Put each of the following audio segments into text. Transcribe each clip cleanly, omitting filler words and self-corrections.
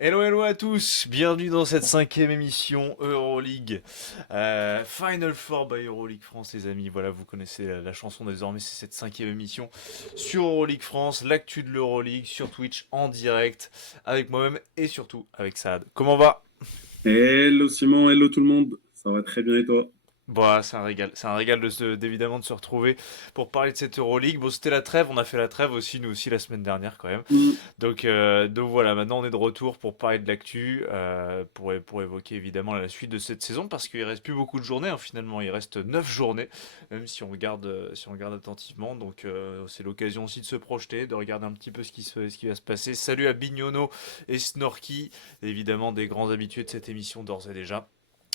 Hello, hello à tous, bienvenue dans cette cinquième émission Euroleague. Final Four by Euroleague France, les amis. Voilà, vous connaissez la chanson désormais, c'est cette cinquième émission sur Euroleague France, l'actu de l'Euroleague sur Twitch en direct, avec moi-même et surtout avec Saad. Comment va? Hello Simon, hello tout le monde, ça va très bien et toi? Bah, c'est un régal d'évidemment de se retrouver pour parler de cette Euroleague. Bon, c'était la trêve, on a fait la trêve aussi, nous aussi, la semaine dernière quand même. Mm. Donc voilà, maintenant on est de retour pour parler de l'actu, pour évoquer évidemment la suite de cette saison, parce qu'il reste plus beaucoup de journées, hein, finalement, il reste 9 journées, même si on regarde attentivement, donc c'est l'occasion aussi de se projeter, de regarder un petit peu ce qui va se passer. Salut à Bignono et Snorky, évidemment des grands habitués de cette émission d'ores et déjà.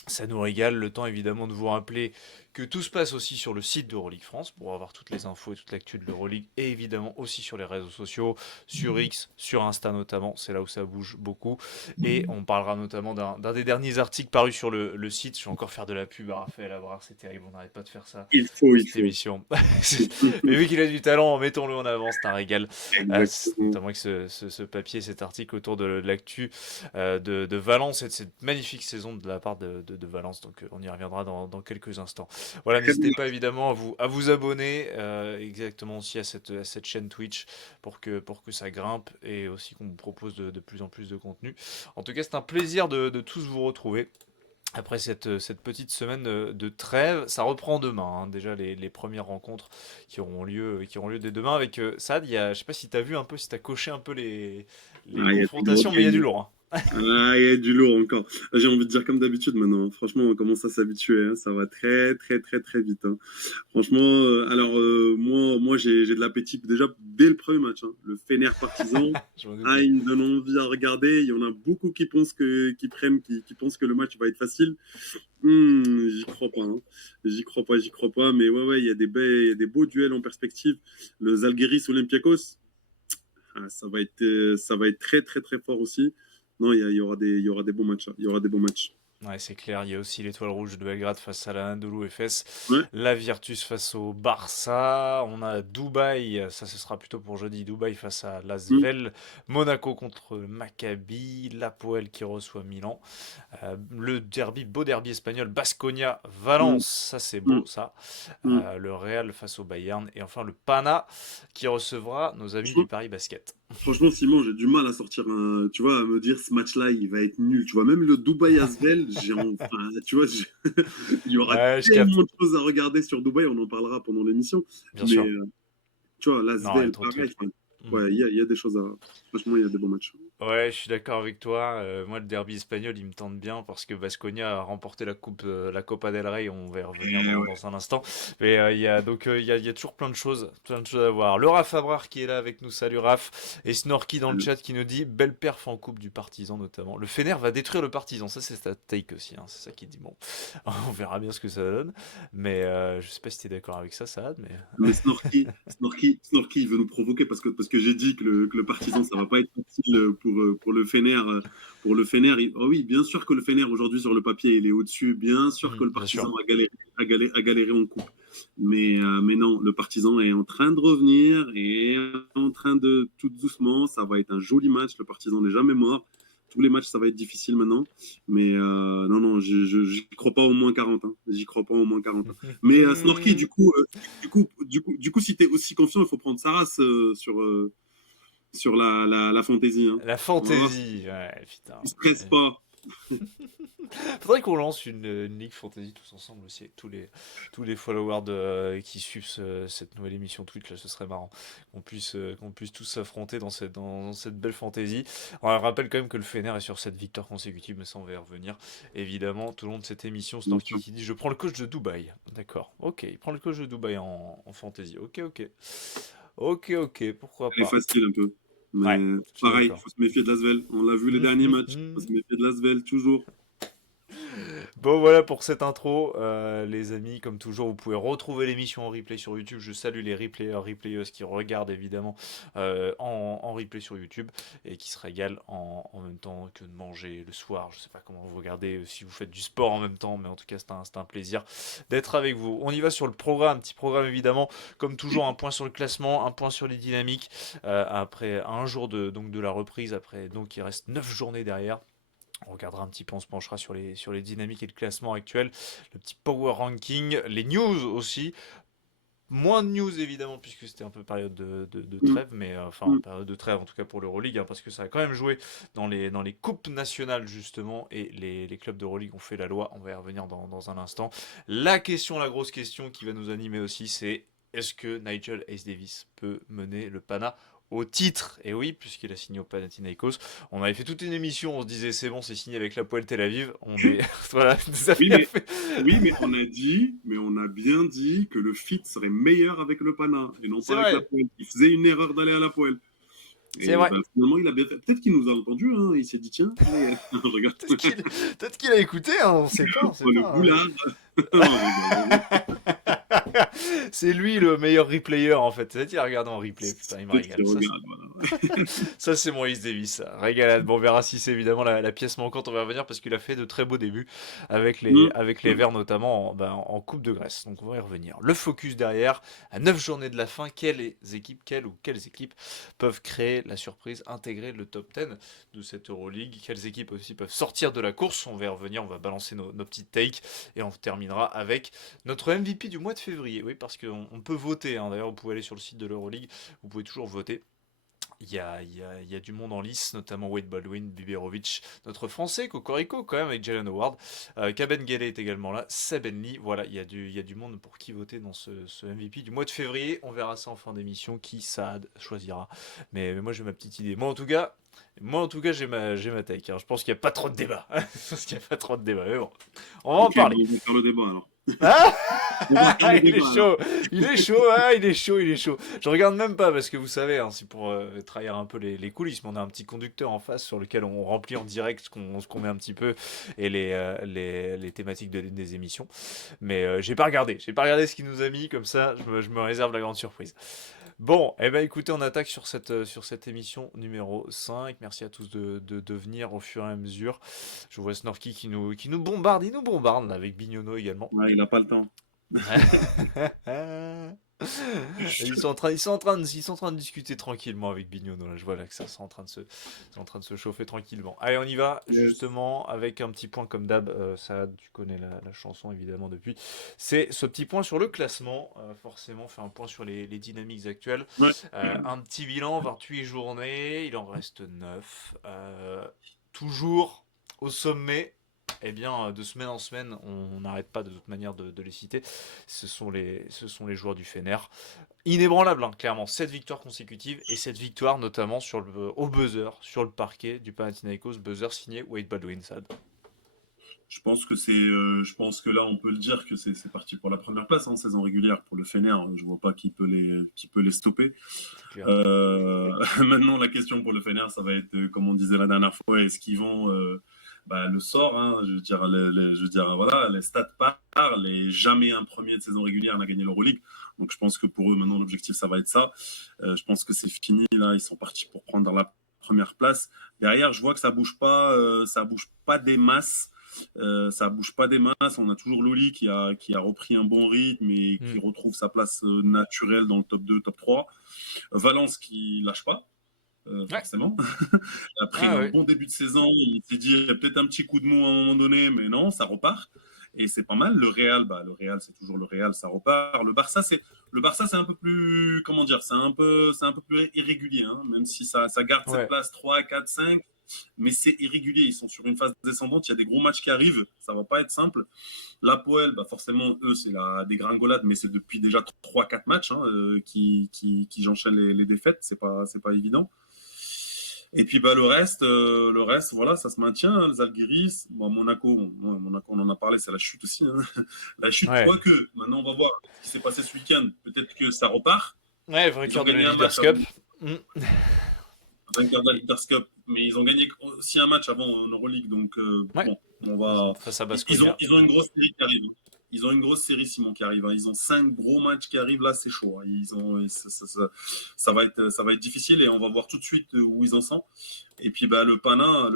Ça nous régale, le temps évidemment de vous rappeler que tout se passe aussi sur le site d'Euroleague France pour avoir toutes les infos et toute l'actu de l'Euroleague et évidemment aussi sur les réseaux sociaux, sur X, sur Insta notamment, c'est là où ça bouge beaucoup et on parlera notamment d'un des derniers articles parus sur le site. Je vais encore faire de la pub à Raphaël Abrard, c'est terrible, on n'arrête pas de faire ça Il faut, dans il cette faut. émission. Mais vu qu'il a du talent, mettons-le en avant, c'est un régal. Exactement. Notamment avec ce papier, cet article autour de l'actu de Valence et de cette magnifique saison de la part de Valence. Donc on y reviendra dans quelques instants. Voilà, Très n'hésitez bien. pas évidemment à vous abonner exactement aussi à cette chaîne Twitch pour que ça grimpe et aussi qu'on vous propose de plus en plus de contenu. En tout cas, c'est un plaisir de tous vous retrouver. Après cette petite semaine de trêve, ça reprend demain, hein. Déjà les premières rencontres qui auront lieu dès demain avec Saad. Je sais pas si tu as vu un peu, si tu as coché un peu les Ah, il y a du lourd. confrontations, mais il y a du lourd, hein. Ah, il y a du lourd encore. J'ai envie de dire comme d'habitude maintenant. Franchement, on commence à s'habituer, hein. Ça va très, très, très, très vite, hein. Franchement, moi, j'ai de l'appétit déjà dès le premier match, hein. Le Fener Partizan. Je m'en Ah, doutais. il me donne envie à regarder. Il y en a beaucoup qui pensent que le match va être facile. J'y crois pas, hein. J'y crois pas. Mais ouais, il y a des beaux duels en perspective. Le Zalgiris Olympiakos, ah, ça va être très, très, très fort aussi. Non, il y aura des bons matchs, hein. Il y aura des bons matchs. Ouais, c'est clair. Il y a aussi l'Étoile Rouge de Belgrade face à la Anadolu Efes, Ouais. la Virtus face au Barça. On a Dubaï, ça ce sera plutôt pour jeudi. Dubaï face à Mm, l'Asvel, Monaco contre le Maccabi, l'Apoel qui reçoit Milan. Le derby, beau derby espagnol, mm, Basconia-Valence, ça c'est beau mm, ça. mm. Le Real face au Bayern. Et enfin le Pana qui recevra nos amis du Franchement, Paris Basket. franchement, Simon, j'ai du mal à sortir tu vois, à me dire ce match-là, il va être nul. Tu vois, même le Dubaï Asvel, enfin, tu vois, il y aura Ouais, je capte, tellement de choses à regarder sur Dubaï, on en parlera pendant l'émission. bien Mais sûr. tu vois, Non, il y a l'Asvel, trop de pareil. trucs. Enfin, Hmm. ouais, il y a des choses à. Franchement, il y a des bons matchs. Ouais, je suis d'accord avec toi. Moi, le derby espagnol, il me tente bien parce que Baskonia a remporté la Copa del Rey. On va y revenir Ouais. dans un instant. Mais il y a toujours plein de choses à voir. Le Raph Abrar qui est là avec nous. Salut Raph. Et Snorky dans le chat qui nous dit belle perf en coupe du Partizan notamment. Le Fener va détruire le Partizan. Ça, c'est sa take aussi, hein. C'est ça qui dit bon. On verra bien ce que ça donne. Mais je sais pas si t'es d'accord avec ça, Saad. Mais Mais Snorky, il veut nous provoquer parce que j'ai dit que le partisan, ça va pas être facile pour le Fener. Pour le Fener, oh oui, bien sûr que le Fener aujourd'hui sur le papier, il est au-dessus. Bien sûr que le bien partisan sûr. a galéré en coupe. Mais non, le partisan est en train de revenir et en train de tout doucement. Ça va être un joli match. Le partisan n'est jamais mort. Tous les matchs, ça va être difficile maintenant. Mais non, j'y crois pas au moins 40, hein. J'y crois pas au moins 40, hein. Mais Snorky, du coup, si tu es aussi confiant, il faut prendre sa race sur la fantaisie, hein. La On va voir fantaisie, ouais, putain. si stresse pas. Faudrait qu'on lance une Ligue Fantasy tous ensemble aussi, avec tous les followers qui suivent cette nouvelle émission Twitch, là, ce serait marrant. Qu'on puisse tous s'affronter dans cette belle fantasy. On rappelle quand même que le Fener est sur cette victoire consécutive, mais ça on va y revenir. Évidemment, tout le long de cette émission, Bien Snorky sûr. qui dit je prends le coach de Dubaï. D'accord, ok, il prend le coach de Dubaï en fantasy. Ok, ok. Ok, ok, pourquoi Elle est pas. facile un peu. Ouais, Mais je suis pareil, il d'accord. faut se méfier de l'Asvel. On l'a vu les derniers matchs. Il faut se méfier de l'Asvel, toujours. Bon, voilà pour cette intro, les amis. Comme toujours, vous pouvez retrouver l'émission en replay sur YouTube. Je salue les replayers, replayeuses qui regardent évidemment en replay sur YouTube et qui se régalent en même temps que de manger le soir. Je sais pas comment vous regardez, si vous faites du sport en même temps, mais en tout cas, c'est un plaisir d'être avec vous. On y va sur le programme, petit programme évidemment. Comme toujours, un point sur le classement, un point sur les dynamiques. Après un jour donc de la reprise, après donc il reste 9 journées derrière. On regardera un petit peu, on se penchera sur les dynamiques et le classement actuel, le petit power ranking, les news aussi. Moins de news évidemment, puisque c'était un peu période de Mm, trêve, mais enfin, mm. période de trêve en tout cas pour l'Euroleague, hein, parce que ça a quand même joué dans les coupes nationales justement, et les clubs d'Euroleague ont fait la loi. On va y revenir dans un instant. La question, la grosse question qui va nous animer aussi, c'est est-ce que Nigel Hayes Davis peut mener le Pana au titre? Et oui, puisqu'il a signé au Panathinaikos. On avait fait toute une émission, on se disait c'est bon, c'est signé avec la Poel Tel Aviv. On est voilà, ça Oui, a mais, fait. oui, mais on a bien dit que le fit serait meilleur avec le Pana et non C'est pas avec la vrai, poêle. Il faisait une erreur d'aller à la poêle. c'est Et vrai. ben, finalement, il a bien fait. Peut-être qu'il nous a entendus, hein, il s'est dit, tiens, allez, regarde, Peut-être qu'il a écouté, hein, on sait pas, on sait oh, le pas. boulard. On rigole. C'est lui le meilleur replayer en fait. C'est-à-dire, il a regardé en replay, putain, il me Peut-être qu'il régale. regarde, voilà. Ça c'est Maurice Davis, ça. Régalade. Bon, on verra si c'est évidemment la pièce manquante, on va revenir parce qu'il a fait de très beaux débuts Mm. avec les Verts, notamment en Coupe de Grèce. Donc on va y revenir. Le focus derrière, à 9 journées de la fin, quelles équipes peuvent créer la surprise, intégrer le top 10 de cette Euroleague? Quelles équipes aussi peuvent sortir de la course? On va y revenir, on va balancer nos petites takes et on terminera avec notre MVP du mois de février. Oui, parce qu'on peut voter, hein. D'ailleurs, vous pouvez aller sur le site de l'Euroleague, vous pouvez toujours voter. Il y a du monde en lice, notamment Wade Baldwin, Biberovic, notre français, Cocorico quand même, avec Jalen Howard. Kaben Gale est également là, Seben Lee. Voilà, il y a du monde pour qui voter dans ce MVP du mois de février. On verra ça en fin d'émission, qui Saad choisira. Mais moi j'ai ma petite idée. Moi en tout cas j'ai ma take, hein. Je pense qu'il n'y a pas trop de débat. Je pense qu'il n'y a pas trop de débat. Mais bon, on va en Ok, parler. bon, on va faire le débat alors. Ah On va faire le il est débat alors. chaud, il est chaud, ah, il est chaud, il est chaud. Je regarde même pas parce que vous savez, hein, c'est pour trahir un peu les coulisses, mais on a un petit conducteur en face sur lequel on remplit en direct ce qu'on met un petit peu et les thématiques des émissions. Mais j'ai pas regardé ce qu'il nous a mis, comme ça je me réserve la grande surprise. Bon, eh ben écoutez, on attaque sur cette émission numéro 5. Merci à tous de venir au fur et à mesure. Je vois Snorky qui nous bombarde, il nous bombarde là, avec Bignono également. Ouais, il n'a pas le temps. Ils sont en train de discuter tranquillement avec Bignono. Là, je vois là que ça c'est en train de se chauffer tranquillement. Allez, on y va Yes. justement avec un petit point comme d'hab. Ça, tu connais la chanson évidemment depuis. C'est ce petit point sur le classement. Forcément, faire un point sur les dynamiques actuelles. Ouais. Un petit bilan, 28 journées, il en reste 9. Toujours au sommet. Eh bien, de semaine en semaine, on n'arrête pas de toute manière de les citer. Ce sont les joueurs du Fener. Inébranlable, hein, clairement. 7 victoires consécutives et 7 victoires notamment au buzzer, sur le parquet du Panathinaikos. Buzzer signé Wade Baldwin, Sad. Je pense que là, on peut le dire que c'est parti pour la première place en saison régulière pour le Fener. Je vois pas qui peut les stopper. C'est clair. Maintenant, la question pour le Fener, ça va être, comme on disait la dernière fois, est-ce qu'ils vont le sort, hein, je veux dire, voilà, les stats parlent et jamais un premier de saison régulière n'a gagné l'Euroleague. Donc, je pense que pour eux, maintenant, l'objectif, ça va être ça. Je pense que c'est fini. Là, ils sont partis pour prendre la première place. Derrière, je vois que ça bouge pas des masses. Ça bouge pas des masses. On a toujours Loli qui a repris un bon rythme et qui retrouve sa place naturelle dans le top 2, top 3. Valence qui lâche pas, forcément. Après un bon début de saison, il s'est dit il y a peut-être un petit coup de mou à un moment donné, mais non, ça repart. Et c'est pas mal. Le Real, c'est toujours le Real, ça repart. Le Barça, c'est un peu plus, comment dire, c'est un peu plus irrégulier, hein, même si ça garde cette place 3, 4, 5. Mais c'est irrégulier. Ils sont sur une phase descendante. Il y a des gros matchs qui arrivent. Ça va pas être simple. La Poel, forcément, eux, c'est la dégringolade, mais c'est depuis déjà 3-4 matchs qui enchaînent les défaites. C'est pas évident. Et puis le reste, voilà, ça se maintient. Hein, les Algiris, Monaco, on en a parlé, c'est la chute aussi. Hein. La chute, quoique, maintenant on va voir ce qui s'est passé ce week-end. Peut-être que ça repart. Ouais, vainqueur de la Leaders Cup. vainqueur de la Leaders Cup, mais ils ont gagné aussi un match avant en Euroleague, donc Ouais, bon, on va. face à Ils ont, Baskonia. ils ont une grosse série qui arrive. Ils ont une grosse série, Simon, qui arrive. Ils ont 5 gros matchs qui arrivent là, c'est chaud. Ils ont, ça va être difficile et on va voir tout de suite où ils en sont. Et puis bah, le Pana,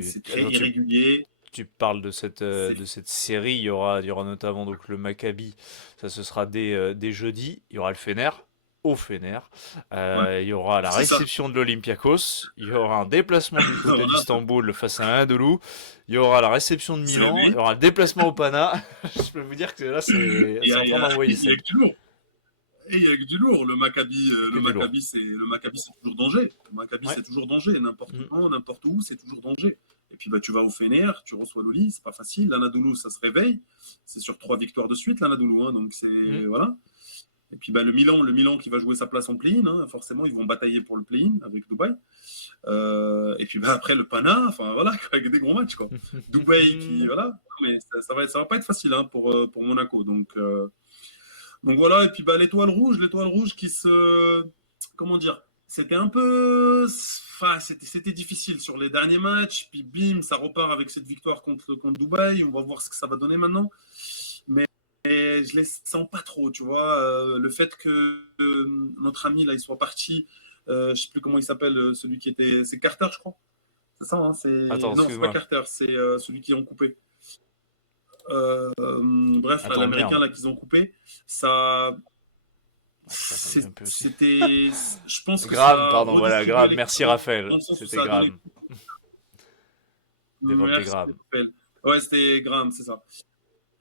c'est très Attends, irrégulier. tu parles C'est de cette série, il y aura notamment donc le Maccabi, ça ce sera dès jeudi, il y aura le Fener, au Fener, ouais, il y aura la c'est ça. réception de l'Olympiakos, il y aura un déplacement du côté Voilà. d'Istanbul face à Anadolu, il y aura la réception de C'est Milan, il y oui. aura le déplacement au Pana, je peux vous dire que là Il y c'est a, en il y train a, d'envoyer il y a sec, que du lourd. Et il y a que du lourd. que du lourd. Le Maccabi, c'est toujours danger. Le Maccabi, Ouais. c'est toujours danger. N'importe Mm. quand, n'importe où, c'est toujours danger. Et puis bah, tu vas au Fener, tu reçois l'Oli, c'est pas facile. L'Anadolu, ça se réveille. C'est sur 3 victoires de suite, l'Anadolu. Hein, donc c'est. Mm. Voilà. Et puis bah, le Milan qui va jouer sa place en play-in. Hein, forcément, ils vont batailler pour le play-in avec Dubaï. Et puis bah, après le Pana, enfin voilà, avec des gros matchs. Quoi. Dubaï qui. Voilà. Mais ça va pas être facile hein, pour Monaco. Donc voilà, et puis bah, l'étoile rouge qui se. Comment dire? C'était un peu. Enfin, c'était difficile sur les derniers matchs. Puis bim, ça repart avec cette victoire contre Dubaï. On va voir ce que ça va donner maintenant. Mais je les sens pas trop, tu vois. Le fait que notre ami, là, il soit parti. Je sais plus comment il s'appelle, celui qui était. C'est Carter, je crois. C'est ça, hein, Attends, Non, c'est pas excuse-moi. Carter, c'est celui qui ont coupé. Bref, là, Attends, l'américain merde. là qu'ils ont coupé, ça, Putain, ça me vient un peu aussi. c'était, je pense que Graham, ça pardon, voilà, redistribuait Graham, les merci cartes Raphaël, dans le sens où c'était ça a donné. Graham, Devante Merci Graham. Raphaël. Ouais, c'était Graham, c'est ça.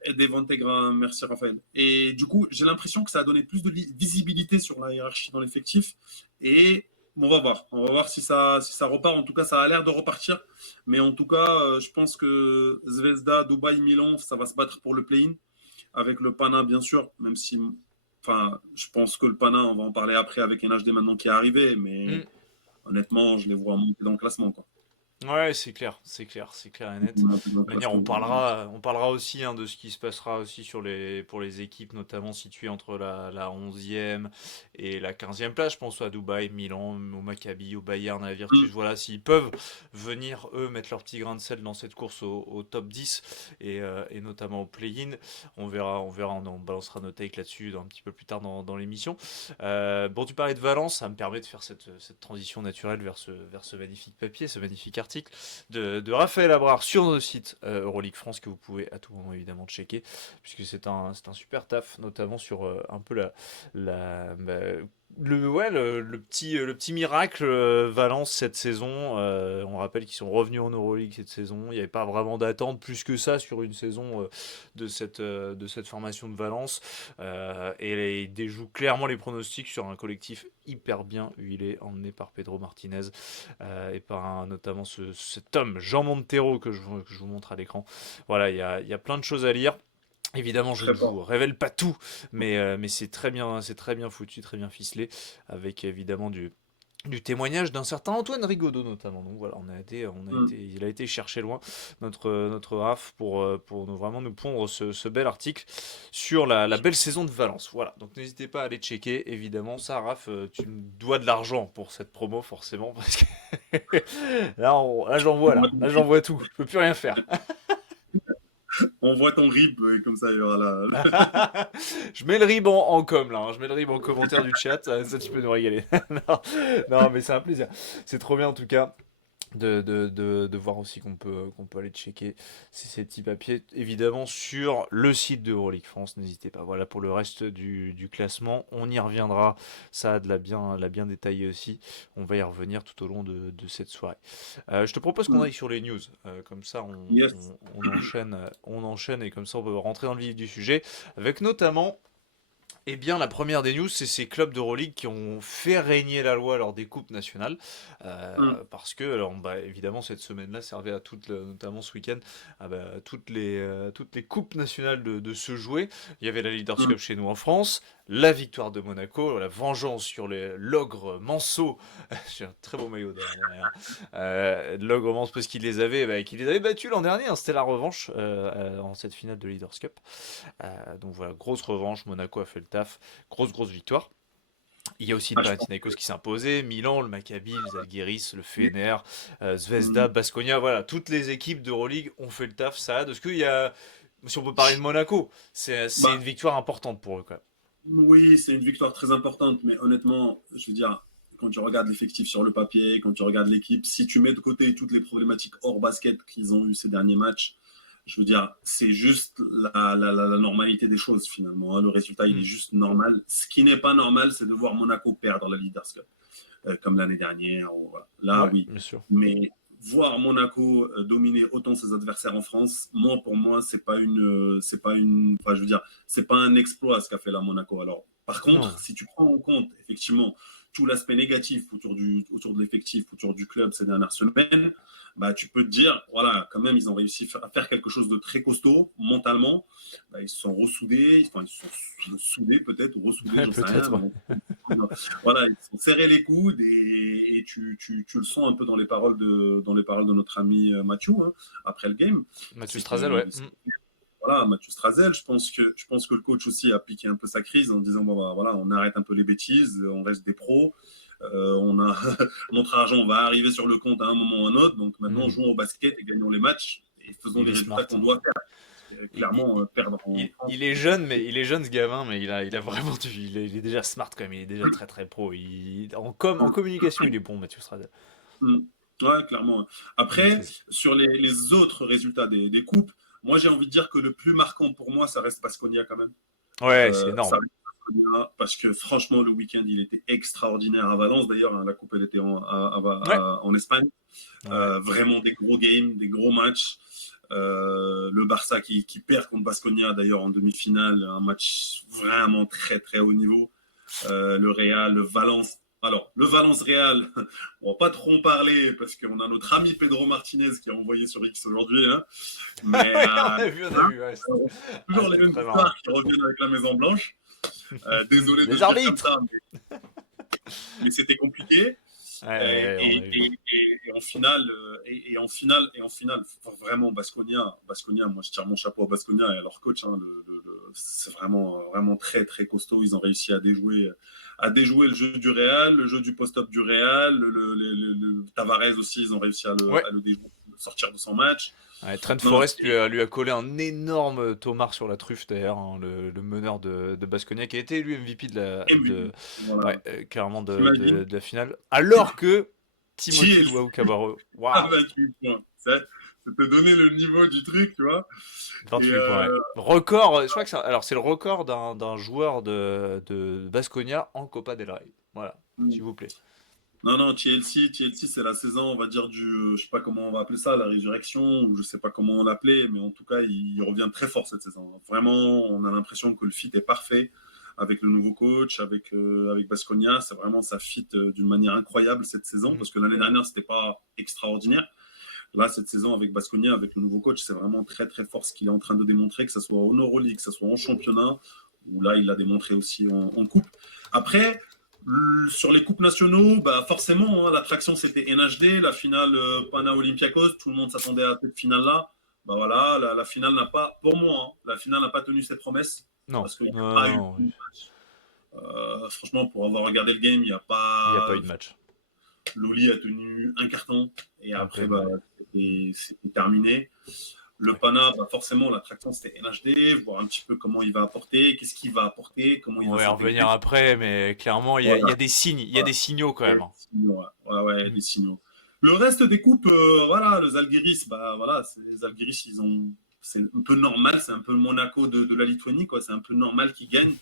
Et Devante Graham, merci Raphaël. Et du coup, j'ai l'impression que ça a donné plus de visibilité sur la hiérarchie dans l'effectif. Et on va voir. On va voir si ça repart. En tout cas, ça a l'air de repartir. Mais en tout cas, je pense que Zvezda, Dubaï, Milan, ça va se battre pour le play-in. Avec le Pana, bien sûr, même si. Enfin, je pense que le Pana, on va en parler après avec NHD maintenant qui est arrivé. Mais Mm. honnêtement, je les vois monter dans le classement. Quoi. Ouais, c'est clair et net. Monter dans le De manière, classement. on parlera aussi hein, de ce qui se passera aussi pour les équipes, notamment situées entre la 11e et la 15e place. Je pense à Dubaï, Milan, au Maccabi, au Bayern, à la Virtus. Mm. Voilà, s'ils peuvent venir, eux, mettre leur petit grain de sel dans cette course au top 10 et notamment au play-in, on balancera nos takes là-dessus un petit peu plus tard dans l'émission. Bon, tu parlais de Valence, ça me permet de faire cette transition naturelle vers ce magnifique papier, ce magnifique article de Raphaël Abrard sur nos sites Euroleague France que vous pouvez à tout moment évidemment checker puisque c'est un super taf notamment sur un peu bah, le petit miracle Valence cette saison. On rappelle qu'ils sont revenus en Euroleague cette saison. Il n'y avait pas vraiment d'attente plus que ça sur une saison de cette formation de Valence. Et il déjoue clairement les pronostics sur un collectif hyper bien huilé, emmené par Pedro Martinez et par notamment cet homme, Jean Montero, que je vous montre à l'écran. Voilà, il y a plein de choses à lire. Évidemment, je ne Très vous fort. révèle pas tout, mais c'est très bien foutu, très bien ficelé, avec évidemment du témoignage d'un certain Antoine Rigaudot notamment. Donc voilà, Mm. il a été chercher loin notre Raph pour vraiment nous pondre ce bel article sur la belle saison de Valence. Voilà, donc n'hésitez pas à aller checker. Évidemment, ça, Raph, tu me dois de l'argent pour cette promo forcément parce que là j'en vois tout. Je peux plus rien faire. On voit ton rib, comme ça, il y aura la. Je mets le rib en com là, hein. Je mets le rib en commentaire du chat, ça tu peux nous régaler. non, non, mais c'est un plaisir. C'est trop bien en tout cas de voir aussi qu'on peut aller checker ces petits papiers évidemment sur le site de Euroleague France. N'hésitez pas. Voilà pour le reste du classement. On y reviendra. Ça a de la bien détaillé aussi. On va y revenir tout au long de cette soirée. Je te propose qu'on Mm. aille sur les news. Comme ça, Yes. on enchaîne et comme ça, on peut rentrer dans le vif du sujet avec notamment eh bien, la première des news, c'est ces clubs d'Euroleague qui ont fait régner la loi lors des coupes nationales. Mm. Parce que, alors, bah, évidemment, cette semaine-là servait à notamment ce week-end, à toutes les coupes nationales de se jouer. Il y avait la Leaders Mm. Cup chez nous en France, la victoire de Monaco, la vengeance sur l'ogre Manceau. J'ai un très beau maillot derrière. L'ogre Manceau parce qu'il les avait battus l'an dernier. Hein, c'était la revanche en cette finale de Leaders Cup. Donc voilà, grosse revanche, Monaco a fait le taf, grosse victoire. Il y a aussi le Ah, je pense que... Panathinaikos qui s'est imposé, Milan, le Maccabi, le Zalgiris, le Fener, Zvezda, Baskonia, voilà, toutes les équipes d'Euroleague ont fait le taf, ça aide. Est-ce qu'il y a, si on peut parler de Monaco, c'est une Bah, victoire importante pour eux, quoi. oui, c'est une victoire très importante, mais honnêtement, je veux dire, quand tu regardes l'effectif sur le papier, quand tu regardes l'équipe, si tu mets de côté toutes les problématiques hors basket qu'ils ont eu ces derniers matchs, je veux dire, c'est juste la normalité des choses finalement, hein. Le résultat, il est Hmm. juste normal. Ce qui n'est pas normal, c'est de voir Monaco perdre la Leaders Cup, comme l'année dernière. Voilà. Là, Ouais, oui. bien sûr. Mais voir Monaco dominer autant ses adversaires en France, moi, pour moi, enfin, je veux dire, c'est pas un exploit ce qu'a fait la Monaco. Alors, par Non. contre, si tu prends en compte effectivement tout l'aspect négatif autour de l'effectif, autour du club ces dernières semaines, bah, tu peux te dire, voilà, quand même, ils ont réussi à faire quelque chose de très costaud mentalement. Bah, ils se sont ressoudés, enfin, ils se sont soudés peut-être, ou ressoudés, Ouais, j'en sais rien. peut-être, ouais. Mais voilà, ils se sont serrés les coudes et tu le sens un peu dans les paroles de notre ami Mathieu, hein, après le game. Mathieu C'est Strazel, que ouais. Hmm. voilà, Mathieu Strazel, je pense que le coach aussi a piqué un peu sa crise en disant bon, bah, voilà, on arrête un peu les bêtises, on reste des pros. On a notre argent va arriver sur le compte à un moment ou à un autre, donc maintenant Hmm. jouons au basket et gagnons les matchs et faisons Il les est résultats smart, qu'on hein. doit faire. Parce que, clairement, perdre en Il France, est jeune, mais il est jeune ce gamin, mais il a vraiment il est déjà smart quand même, il est déjà très très pro. En communication, il est bon, Mathieu Stradel. mm, ouais, clairement. Il Après, maîtrise. sur les autres résultats des coupes, moi j'ai envie de dire que le plus marquant pour moi, ça reste Baskonia quand même. Ouais, c'est Ça énorme. reste Baskonia parce que franchement, le week-end, il était extraordinaire à Valence. D'ailleurs, hein, la coupe, elle était Ouais, en Espagne. ouais. Vraiment des gros games, des gros matchs. Le Barça qui perd contre Baskonia d'ailleurs en demi-finale, un match vraiment très très haut niveau. Le Real, le Valence. Alors, le Valence Real, on va pas trop en parler parce qu'on a notre ami Pedro Martinez qui a envoyé sur X aujourd'hui, hein. Mais Oui, on a hein, vu, ouais, toujours les c'était mêmes très marrant. histoires qui reviennent avec la Maison Blanche. Désolé de le Les dire comme arbitres! ça, mais c'était compliqué. Ouais, ouais, on a vu. Et en finale, vraiment Basconia, moi je tire mon chapeau à Basconia et à leur coach, hein, c'est vraiment, vraiment très très costaud. Ils ont réussi à déjouer le jeu du Real, le jeu du post-up du Real, le Tavares aussi, ils ont réussi Ouais. à le déjouer, sortir de son match. Ouais, Trent Non, non, Forrest lui a collé un énorme tomard sur la truffe d'ailleurs, hein, le meneur de Baskonia qui a été lui MVP MVP. ouais, Voilà. carrément T'imagines, de la finale. Alors que Timothy TLC Luau Cabarro, à waouh, 28 points. Ça te donner le niveau du truc, tu vois. Et 28 points, ouais. Record, je crois que c'est le record d'un joueur de Baskonia en Copa del Rey. Voilà, s'il vous plaît. non, non, TLC, c'est la saison, on va dire, je sais pas comment on va appeler ça, la résurrection, ou je sais pas comment on l'appelait, mais en tout cas, il revient très fort cette saison. Vraiment, on a l'impression que le fit est parfait avec le nouveau coach, avec Baskonia. C'est vraiment, ça fit d'une manière incroyable cette saison, Mm. parce que l'année dernière, c'était pas extraordinaire. Là, cette saison avec Baskonia, avec le nouveau coach, c'est vraiment très, très fort ce qu'il est en train de démontrer, que ce soit en Euroleague, que ce soit en championnat, où là, il l'a démontré aussi en coupe. Après, sur les coupes nationaux, bah forcément, hein, l'attraction c'était NHD, la finale Pana Olympiakos, tout le monde s'attendait à cette finale-là. Bah voilà, la finale n'a pas, pour moi, hein, la finale n'a pas tenu ses promesses Non, parce qu'il n'y a non, pas eu. non, Franchement, pour avoir regardé le game, il n'y a il n'y a pas. pas eu de match. Loli a tenu un carton et À après, peine, bah, ouais. c'était terminé. Le Ouais. Pana, bah forcément, l'attraction c'était NHD, voir un petit peu comment il va apporter, qu'est-ce qu'il va apporter, comment il On va va y revenir s'intégrer. après, mais clairement, il y Voilà. a des signes, il y a Voilà. des signaux quand Ouais, même, hein. des signaux, ouais, ouais, Mm. des signaux. Le reste des coupes, voilà, les Zalgiris, bah voilà, les Zalgiris, c'est un peu normal, c'est un peu le Monaco de la Lituanie, quoi. C'est un peu normal qu'ils gagnent.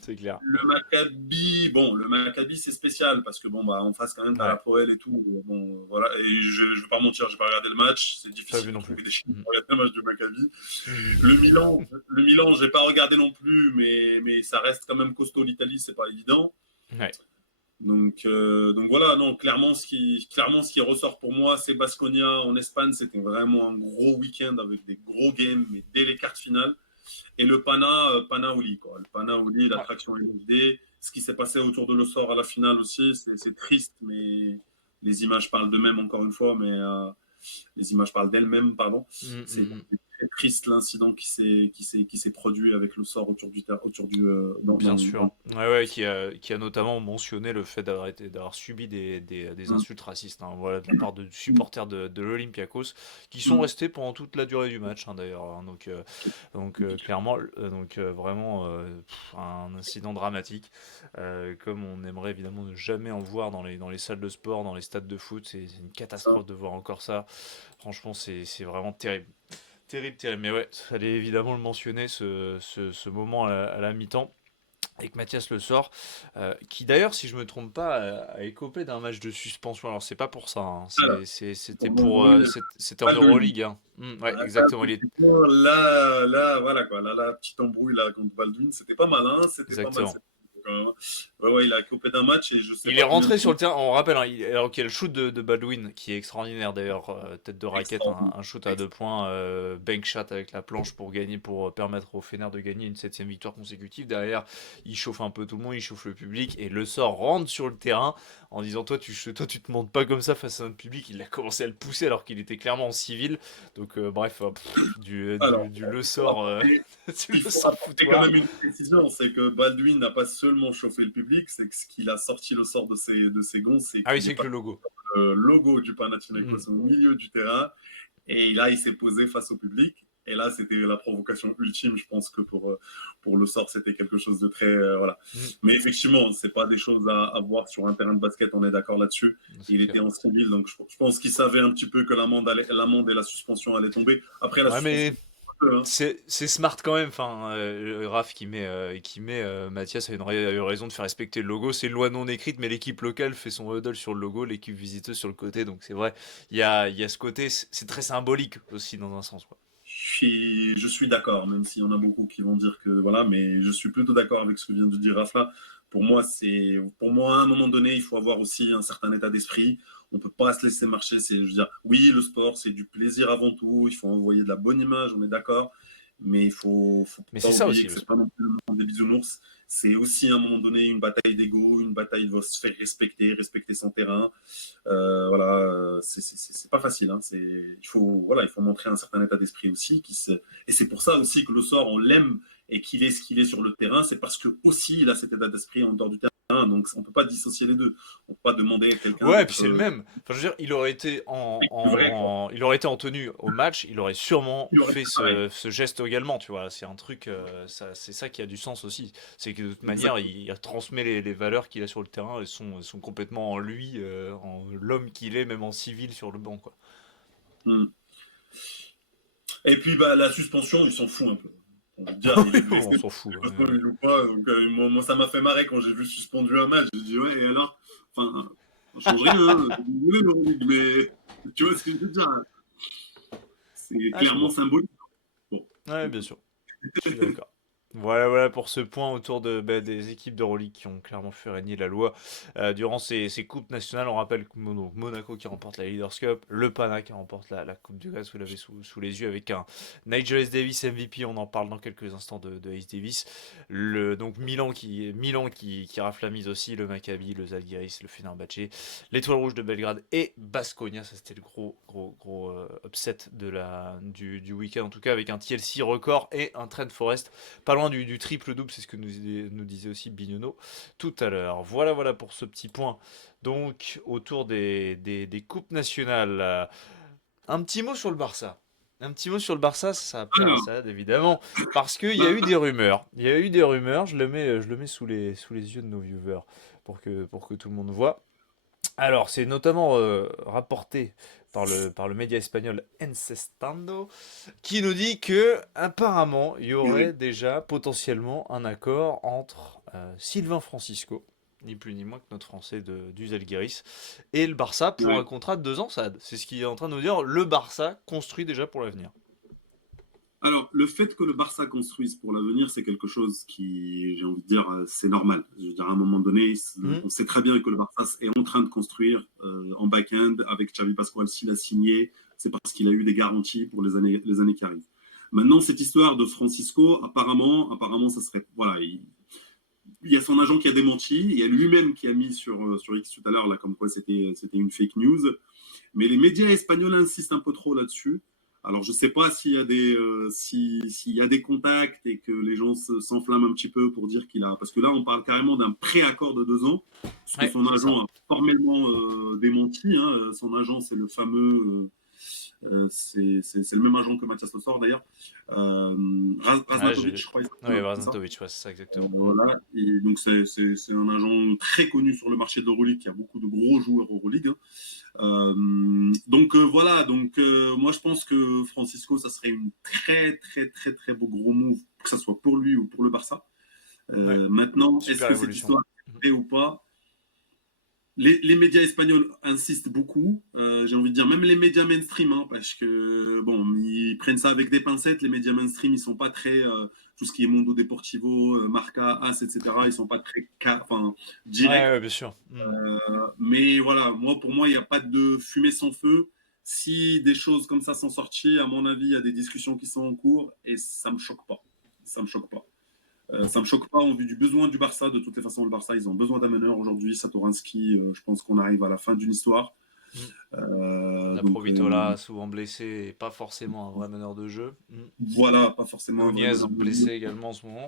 C'est clair. Le Maccabi, c'est spécial parce que bon, bah, en face quand même, t'as la Ouais, Poel et tout. Bon, voilà. Et je vais pas mentir, j'ai pas regardé le match. C'est pas difficile vu de non plus. trouver des chiffres Mm. pour regarder le match du Maccabi. Le Milan, j'ai pas regardé non plus, mais ça reste quand même costaud. L'Italie, c'est pas évident. Ouais. Donc voilà, non, clairement, ce qui ressort pour moi, c'est Baskonia en Espagne. C'était vraiment un gros week-end avec des gros games, mais dès les quarts finales. Et le Pana Oli, quoi. Le Pana Oli, Ouais. l'attraction LSD. Ce qui s'est passé autour de l'Ossor à la finale aussi, c'est triste, mais les images parlent d'eux-mêmes encore une fois, mais les images parlent d'elles-mêmes, pardon. Mm, C'est mm, mm. très triste l'incident qui s'est produit avec le sort Bien sûr. Ouais, qui a notamment mentionné le fait d'avoir subi des Mm, insultes racistes, hein, voilà, de la part de supporters de l'Olympiakos, qui sont mm. restés pendant toute la durée du match, hein, d'ailleurs, hein. Donc clairement, vraiment un incident dramatique, comme on aimerait évidemment ne jamais en voir dans les salles de sport, dans les stades de foot. C'est une Ça. catastrophe de voir encore ça. Franchement, c'est vraiment terrible. Terrible, terrible. Mais ouais, fallait évidemment le mentionner, ce moment à la mi-temps, avec Mathias Le Sort, qui d'ailleurs, si je me trompe pas, a écopé d'un match de suspension. Alors, c'est pas pour ça, hein. Alors, C'était pour pour, revenir c'était en Baldwin. Euroleague, hein. Ouais, Ah, ça, exactement. effectivement, là, voilà quoi. Là, la petite embrouille là contre Baldwin, c'était pas mal, hein. C'était pas mal. Exactement. Quand même, hein. Ouais, ouais, il a coupé d'un match et je sais Il est pas combien de rentré sur temps. le terrain, on rappelle, hein, alors qu'il y a le shoot de Baldwin, qui est extraordinaire d'ailleurs, tête de raquette, un, Extraordinaire. un shoot à 2 points, bank shot avec la planche pour gagner, pour permettre au Fener de gagner une 7e victoire consécutive. Derrière, il chauffe un peu tout le monde, il chauffe le public, et Le Sort rentre sur le terrain en disant toi tu te montes pas comme ça face à notre public. Il a commencé à le pousser alors qu'il était clairement en civil. Donc bref, Alors, du Le faut Sort, apporter, du il Le faut Sort apporter quand foutoir. même une précision, c'est que Baldwin n'a pas seulement chauffé le public, c'est que ce qu'il a sorti le sort de ses gonds, c'est Ah oui, qu'il est c'est que pas le logo. le logo du Mhm. Panathinaikos au milieu du terrain. Et là, il s'est posé face au public. Et là, c'était la provocation ultime. Je pense que pour le sort, c'était quelque chose de très. Voilà. Mhm. Mais effectivement, c'est pas des choses à voir sur un terrain de basket. On est d'accord là-dessus. C'est Il clair. était en civil, donc je pense qu'il savait un petit peu que l'amende et la suspension allaient tomber. Après, la Ouais, suspension, mais un peu, hein. c'est smart quand même. Enfin, Raph qui met Mathias a eu raison de faire respecter le logo. C'est une loi non écrite, mais l'équipe locale fait son huddle sur le logo, l'équipe visiteuse sur le côté. Donc c'est vrai, il y a ce côté, c'est très symbolique aussi dans un sens, quoi. Je suis d'accord, même s'il y en a beaucoup qui vont dire que voilà, mais je suis plutôt d'accord avec ce que vient de dire Rafa. Pour moi, à un moment donné, il faut avoir aussi un certain état d'esprit. On peut pas se laisser marcher. Je veux dire, oui, le sport, c'est du plaisir avant tout. Il faut envoyer de la bonne image, on est d'accord. Mais faut Mais pas c'est ça oublier aussi que le c'est pas sport. non plus le monde des bisounours. C'est aussi à un moment donné une bataille d'ego, une bataille de se faire respecter son terrain. Voilà, c'est pas facile, hein. Il faut montrer un certain état d'esprit aussi. Et c'est pour ça aussi que le sort, on l'aime et qu'il est ce qu'il est sur le terrain. C'est parce que aussi il a cet état d'esprit en dehors du terrain. Donc on peut pas dissocier les deux. On peut pas demander à quelqu'un Ouais, et puis d'être c'est le même. Enfin, je veux dire, il aurait été vrai, quoi. il aurait été en tenue au match, il aurait sûrement Il aurait fait fait pareil. ce geste également, tu vois. C'est un truc, c'est ça qui a du sens aussi. C'est que de toute manière, Exactement. il transmet les valeurs qu'il a sur le terrain, elles sont complètement en lui, en l'homme qu'il est, même en civil sur le banc, quoi. Mm. Et puis bah la suspension, il s'en fout un peu. On veut dire, il est Oui, blessé. on De s'en fout, toute façon, ouais. il joue pas. Donc, moi, ça m'a fait marrer quand j'ai vu suspendu un match. Je dis, ouais, et alors, enfin, ça change rien, hein. Désolé, l'Euroleague, mais tu vois ce que je veux dire? C'est Ah, je clairement comprends. symbolique. Bon. Ouais, bien sûr. Je suis d'accord. Voilà pour ce point autour des équipes d'Euroleague qui ont clairement fait régner la loi durant ces coupes nationales. On rappelle que donc Monaco qui remporte la Leaders Cup, le Pana qui remporte la Coupe du Grèce, vous l'avez sous les yeux avec un Nigel S. Davis MVP. On en parle dans quelques instants de Ace Davis. Donc Milan qui rafle la mise aussi, le Maccabi, le Zalgiris, le Fenerbahçe, l'Étoile Rouge de Belgrade et Baskonia. Ça, c'était le gros upset du week-end, en tout cas, avec un TLC record et un Trent Forest pas loin du triple-double. C'est ce que nous disait aussi Bignono tout à l'heure. Voilà pour ce petit point. Donc, autour des coupes nationales. Un petit mot sur le Barça. Un petit mot sur le Barça, ça va plaire à Alors, Sad, évidemment, parce qu'il y a eu bah, des rumeurs. Il y a eu des rumeurs, je le mets sous les yeux de nos viewers pour que tout le monde voit. Alors, c'est notamment rapporté par le média espagnol Encestando, qui nous dit que apparemment il y aurait ouais. déjà potentiellement un accord entre Sylvain Francisco, ni plus ni moins que notre Français du Zalgiris, et le Barça pour un Ouais. contrat de 2 ans, Sad. C'est ce qu'il est en train de nous dire. Le Barça construit déjà pour l'avenir. Alors, le fait que le Barça construise pour l'avenir, c'est quelque chose qui, j'ai envie de dire, c'est normal. Je veux dire, à un moment donné, Mhm. on sait très bien que le Barça est en train de construire en back-end avec Xavi Pascual. S'il a signé, c'est parce qu'il a eu des garanties pour les années qui arrivent. Maintenant, cette histoire de Francisco, apparemment, ça serait, voilà, il y a son agent qui a démenti, il y a lui-même qui a mis sur X tout à l'heure, là, comme quoi c'était une fake news. Mais les médias espagnols insistent un peu trop là-dessus. Alors, je ne sais pas s'il y a s'il y a des contacts et que les gens s'enflamment un petit peu pour dire qu'il a. Parce que là, on parle carrément d'un pré-accord de 2 ans, puisque Ouais, son c'est ça. agent a formellement démenti, hein. Son agent, c'est le fameux. C'est le même agent que Mathias Le Sort d'ailleurs. Ouais, Raznatovic, je crois, il s'appelle, ouais, c'est ça. Vaznatovic, ouais, c'est ça exactement. Voilà. Et donc, c'est un agent très connu sur le marché de l'Euroleague. Il y a beaucoup de gros joueurs Euroleague, hein. Donc voilà, donc moi je pense que Francisco, ça serait une très très très très beau gros move, que ce soit pour lui ou pour le Barça. Ouais, Maintenant, est-ce super que cette évolution. histoire est vraie ou pas? Les médias espagnols insistent beaucoup, j'ai envie de dire, même les médias mainstream, hein, parce que, bon, ils prennent ça avec des pincettes, les médias mainstream, ils sont pas très, tout ce qui est Mundo Deportivo, Marca, AS, etc., ils sont pas très, enfin, Ouais, directs. ouais, bien sûr. Mais voilà, pour moi, il n'y a pas de fumée sans feu. Si des choses comme ça sont sorties, à mon avis, il y a des discussions qui sont en cours et ça me choque pas. Ça me choque pas. Ça me choque pas en vue du besoin du Barça. De toutes les façons, le Barça, ils ont besoin d'un meneur aujourd'hui. Satoranski, je pense qu'on arrive à la fin d'une histoire. Mm. Donc Naprovitola, souvent blessé et pas forcément un vrai meneur de jeu. voilà, pas forcément un vrai Nunez, meneur de jeu. blessé également en ce moment.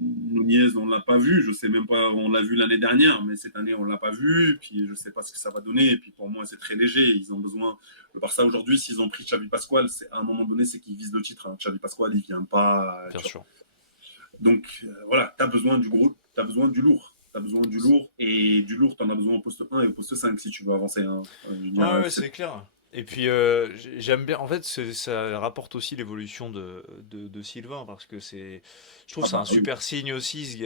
Nunez, on l'a pas vu. Je sais même pas. On l'a vu l'année dernière, mais cette année, on l'a pas vu. Et puis, je sais pas ce que ça va donner. Et puis, pour moi, c'est très léger. Ils ont besoin. Le Barça aujourd'hui, s'ils ont pris Xavi Pascual, c'est à un moment donné, c'est qu'ils visent le titre, hein. Xavi Pascual, il vient pas. Bien sûr. Donc, voilà, tu as besoin du gros, tu as besoin du lourd. Tu as besoin du lourd. Et du lourd, tu en as besoin au poste 1 et au poste 5 si tu veux avancer, hein. Je veux dire, Ouais, ouais, c'est clair. Et puis j'aime bien, en fait, ça rapporte aussi l'évolution de Sylvain parce que je trouve ah que c'est un bah oui. super signe aussi.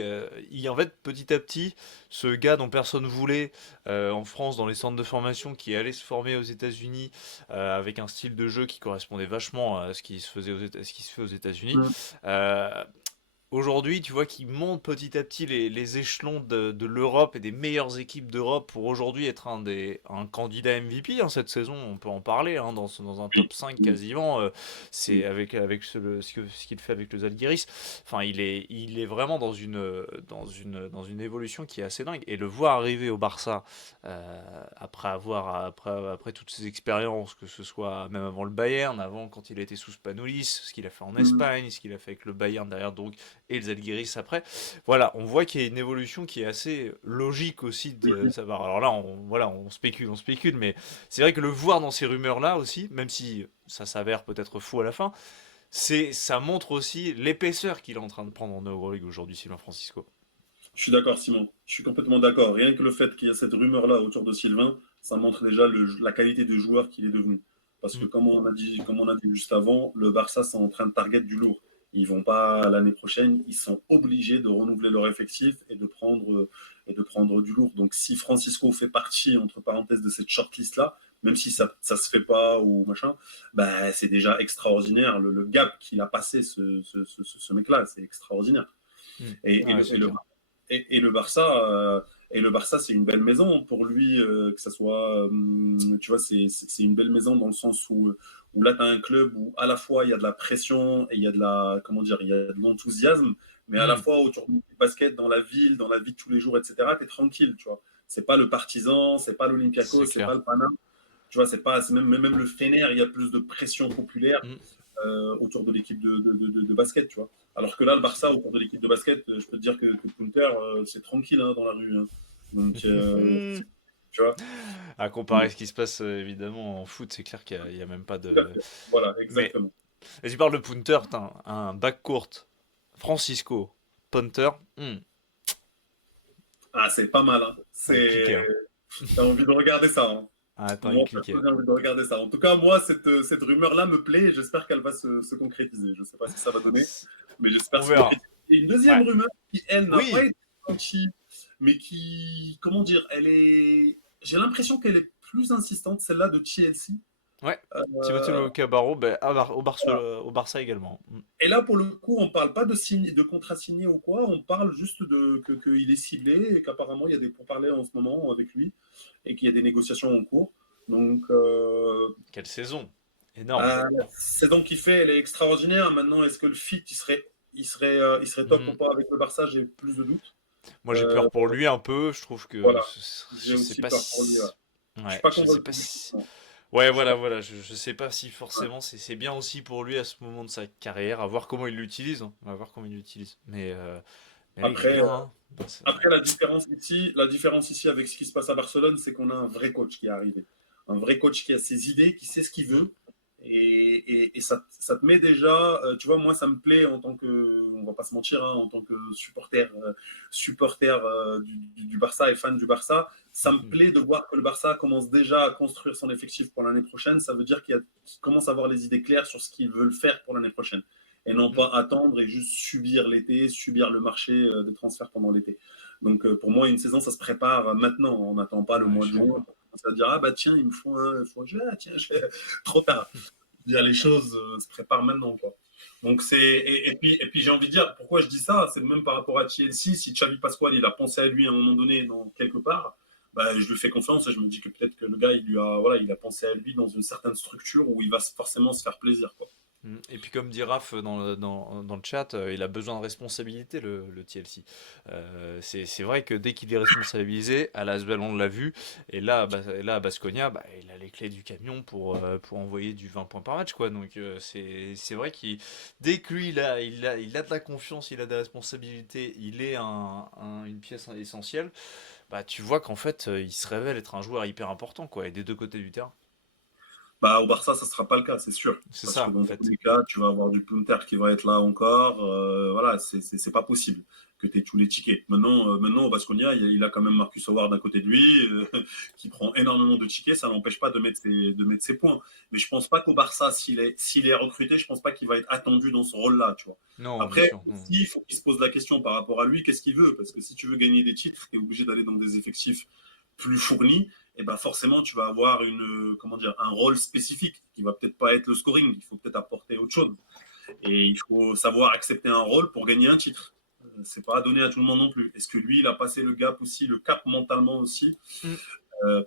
En fait, petit à petit, ce gars dont personne voulait en France dans les centres de formation qui allait se former aux États-Unis avec un style de jeu qui correspondait vachement à ce qui se faisait ce qui se fait aux États-Unis. Mm. euh, Aujourd'hui, tu vois qu'ils montent petit à petit les échelons de l'Europe et des meilleures équipes d'Europe pour aujourd'hui être un candidat MVP, hein, cette saison. On peut en parler, hein, dans un top 5 Mm. quasiment. Mm. C'est avec ce qu'il fait avec le Zalgiris. Enfin, il est vraiment dans une évolution qui est assez dingue. Et le voir arriver au Barça après toutes ses expériences, que ce soit même avant le Bayern, avant quand il était sous Spanoulis, ce qu'il a fait en Mm. Espagne, ce qu'il a fait avec le Bayern derrière, donc et le Zalgiris après. Voilà, on voit qu'il y a une évolution qui est assez logique aussi de savoir. Alors là, voilà, on spécule, mais c'est vrai que le voir dans ces rumeurs-là aussi, même si ça s'avère peut-être fou à la fin, ça montre aussi l'épaisseur qu'il est en train de prendre en Euroleague aujourd'hui, Sylvain Francisco. Je suis d'accord, Simon. Je suis complètement d'accord. Rien que le fait qu'il y a cette rumeur-là autour de Sylvain, ça montre déjà la qualité de joueur qu'il est devenu. Parce que Mm, comme on a dit juste avant, le Barça c'est en train de target du lourd. Ils vont pas l'année prochaine, ils sont obligés de renouveler leur effectif et de prendre du lourd. Donc si Francisco fait partie entre parenthèses de cette shortlist là, même si ça se fait pas ou machin, bah c'est déjà extraordinaire. Le gap qu'il a passé ce mec-là, c'est extraordinaire. mm. Et, et Ouais, le, et c'est le clair. et le Barça, c'est une belle maison pour lui, que ça soit, tu vois, c'est une belle maison dans le sens où là, tu as un club où à la fois il y a de la pression et il y a de la, comment dire, il y a de l'enthousiasme, mais à la Mm, fois autour du basket, dans la vie de tous les jours, etc., tu es tranquille, tu vois. C'est pas le Partizan, c'est pas l'Olympiakos, c'est c'est pas clair. le Pana, tu vois, c'est pas, même le Fener, il y a plus de pression populaire Mm, autour de l'équipe de basket, tu vois. Alors que là, le Barça, autour de l'équipe de basket, je peux te dire que Punter, c'est tranquille, hein, dans la rue, hein. Donc, mm. tu vois. À comparer ce qui se passe évidemment en foot, c'est clair qu'il y a même pas Tout à de. fait. Voilà, Mais exactement. et tu parles de punter, t'as un backcourt Francisco punter. Ah, c'est pas mal, hein. Ouais, cliquez, hein. T'as envie de regarder ça, hein. Ah, attends, il Moi, cliquait. perso, j'ai envie de regarder ça. En tout cas, moi, cette rumeur-là me plaît et j'espère qu'elle va se concrétiser. Je sais pas ce que ça va donner, mais j'espère On se verra. concrétiser. Et une deuxième Ouais. rumeur qui, elle, n'a pas Oui. été sentie, mais qui, comment dire, j'ai l'impression qu'elle est plus insistante, celle-là de Chelsea. Ouais. Euh, Timothée Cabarro, ben, voilà. Au Barça également. Et là, pour le coup, on parle pas de contrat signé ou quoi, on parle juste qu'il est ciblé et qu'apparemment, il y a des pourparlers en ce moment avec lui et qu'il y a des négociations en cours. Donc, Quelle saison. Énorme. bah, la saison qu'il fait, elle est extraordinaire. Maintenant, est-ce que le fit, il serait top ou Hmm. pas avec le Barça? J'ai plus de doutes. Moi, j'ai Euh, peur pour lui un peu. Je trouve que voilà, j'ai je sais aussi pas peur pour lui. Ouais. si. Je suis Ouais, pas je sais convaincu. pas si. Non. Ouais, voilà. Je sais pas si forcément c'est bien aussi pour lui à ce moment de sa carrière, à voir comment il l'utilise, hein. On va voir comment il l'utilise. Mais ouais, il est Après, bien, hein. Après, la différence ici avec ce qui se passe à Barcelone, c'est qu'on a un vrai coach qui est arrivé. Un vrai coach qui a ses idées, qui sait ce qu'il Mm. veut. Et ça te met déjà, tu vois, moi, ça me plaît en tant que, on va pas se mentir, hein, en tant que supporter du Barça et fan du Barça, ça me Mhm. plaît de voir que le Barça commence déjà à construire son effectif pour l'année prochaine. Ça veut dire qu'il commence à avoir les idées claires sur ce qu'ils veulent faire pour l'année prochaine. Et non Mm. pas attendre et juste subir l'été, subir le marché des transferts pendant l'été. Donc pour moi, une saison, ça se prépare maintenant. On n'attend pas le Ouais, mois je de suis juin d'accord. pour commencer à dire ah bah tiens, il me faut trop tard. Dire les choses se préparent maintenant quoi. Donc et puis j'ai envie de dire pourquoi je dis ça, c'est même par rapport à Chelsea. Si Xavi Pascual il a pensé à lui à un moment donné dans quelque part, bah, je lui fais confiance et je me dis que peut-être que le gars il a pensé à lui dans une certaine structure où il va forcément se faire plaisir quoi. Et puis comme dit Raph dans le chat, il a besoin de responsabilité le TLC. C'est vrai que dès qu'il est responsabilisé, à l'Asvel on l'a vu, et là à Baskonia, bah, il a les clés du camion pour envoyer du 20 points par match quoi. Donc c'est vrai qu'il dès que lui il a de la confiance, il a des responsabilités, il est une pièce essentielle, bah tu vois qu'en fait il se révèle être un joueur hyper important quoi, et des deux côtés du terrain. Bah, au Barça, ça ne sera pas le cas, c'est sûr. C'est Parce que ça en dans tous fait. les cas, tu vas avoir du punter qui va être là encore. Voilà, c'est pas possible que tu aies tous les tickets. Maintenant au Baskonia, il a quand même Marcus Howard à côté de lui, qui prend énormément de tickets. Ça n'empêche pas de mettre ses points. Mais je pense pas qu'au Barça, s'il est recruté, je pense pas qu'il va être attendu dans ce rôle-là, tu vois. Non, bien Après, sûr. Non. aussi, il faut qu'il se pose la question par rapport à lui, qu'est-ce qu'il veut? Parce que si tu veux gagner des titres, tu es obligé d'aller dans des effectifs plus fournis et ben forcément tu vas avoir comment dire, un rôle spécifique qui va peut-être pas être le scoring, il faut peut-être apporter autre chose. Et il faut savoir accepter un rôle pour gagner un titre. C'est pas donné à tout le monde non plus. Est-ce que lui, il a passé le gap aussi, le cap mentalement aussi, Mm.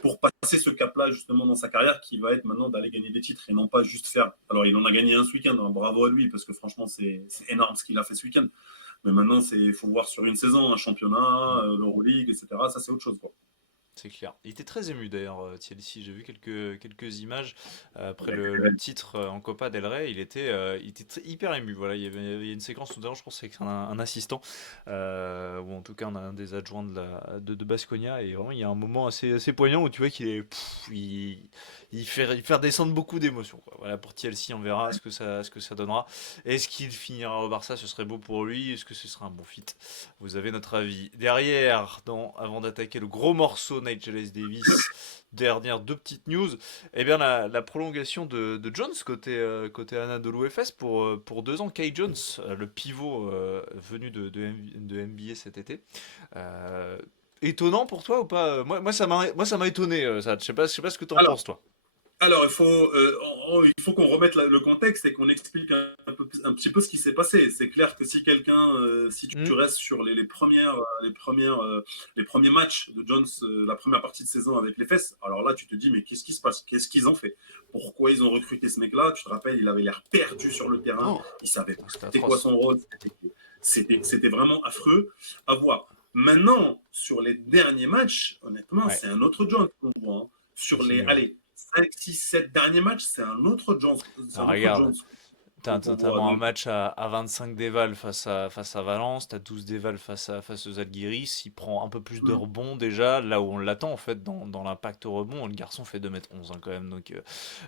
pour passer ce cap-là justement dans sa carrière qui va être maintenant d'aller gagner des titres et non pas juste faire. Alors il en a gagné un ce week-end, hein, bravo à lui parce que franchement c'est énorme ce qu'il a fait ce week-end. Mais maintenant il faut voir sur une saison, un championnat, Mm. l'Euroleague, etc. Ça c'est autre chose quoi. C'est clair. Il était très ému d'ailleurs, Thielsi. J'ai vu quelques images après le titre en Copa del Rey. Il était hyper ému. Voilà, il y avait une séquence tout à l'heure, je pense, avec un assistant, ou en tout cas un des adjoints de Baskonia. Et vraiment, il y a un moment assez poignant où tu vois qu'il est, il fait redescendre beaucoup d'émotions, quoi. Voilà, pour Thielsi, on verra ce que ça donnera. Est-ce qu'il finira au Barça? Ce serait beau pour lui. Est-ce que ce sera un bon fit? Vous avez notre avis. Derrière, avant d'attaquer le gros morceau Nigel Davis, dernière deux petites news. Eh bien, la prolongation de Jones côté Anadolu Efes pour 2 ans. Kai Jones, le pivot venu de NBA cet été. Euh, Étonnant pour toi ou pas? Moi, ça m'a étonné, ça. Je sais pas ce que t'en Alors, penses, toi. Alors, il faut qu'on remette le contexte et qu'on explique un petit peu ce qui s'est passé. C'est clair que si tu Hmm. restes sur les premiers matchs de Jones, la première partie de saison avec les fesses, alors là, tu te dis, mais qu'est-ce qui se passe? Qu'est-ce qu'ils ont fait? Pourquoi ils ont recruté ce mec-là? Tu te rappelles, il avait l'air perdu sur le terrain. Oh, Il savait pas c'était c'était quoi atroce. son rôle. C'était vraiment affreux à voir. Maintenant, sur les derniers matchs, honnêtement, Ouais, c'est un autre Jones qu'on voit, hein. Sur les, continue, ouais. allez, 5, 6, 7 derniers matchs, c'est Alors, un autre regarde. Jones T'as qu'on voit. notamment un Donc, match à 25 déval face à Valence, t'as 12 déval face aux Zalgiris, il prend un peu plus de mm, rebonds déjà, là où on l'attend en fait dans l'impact au rebond, le garçon fait 2,11 m quand même, donc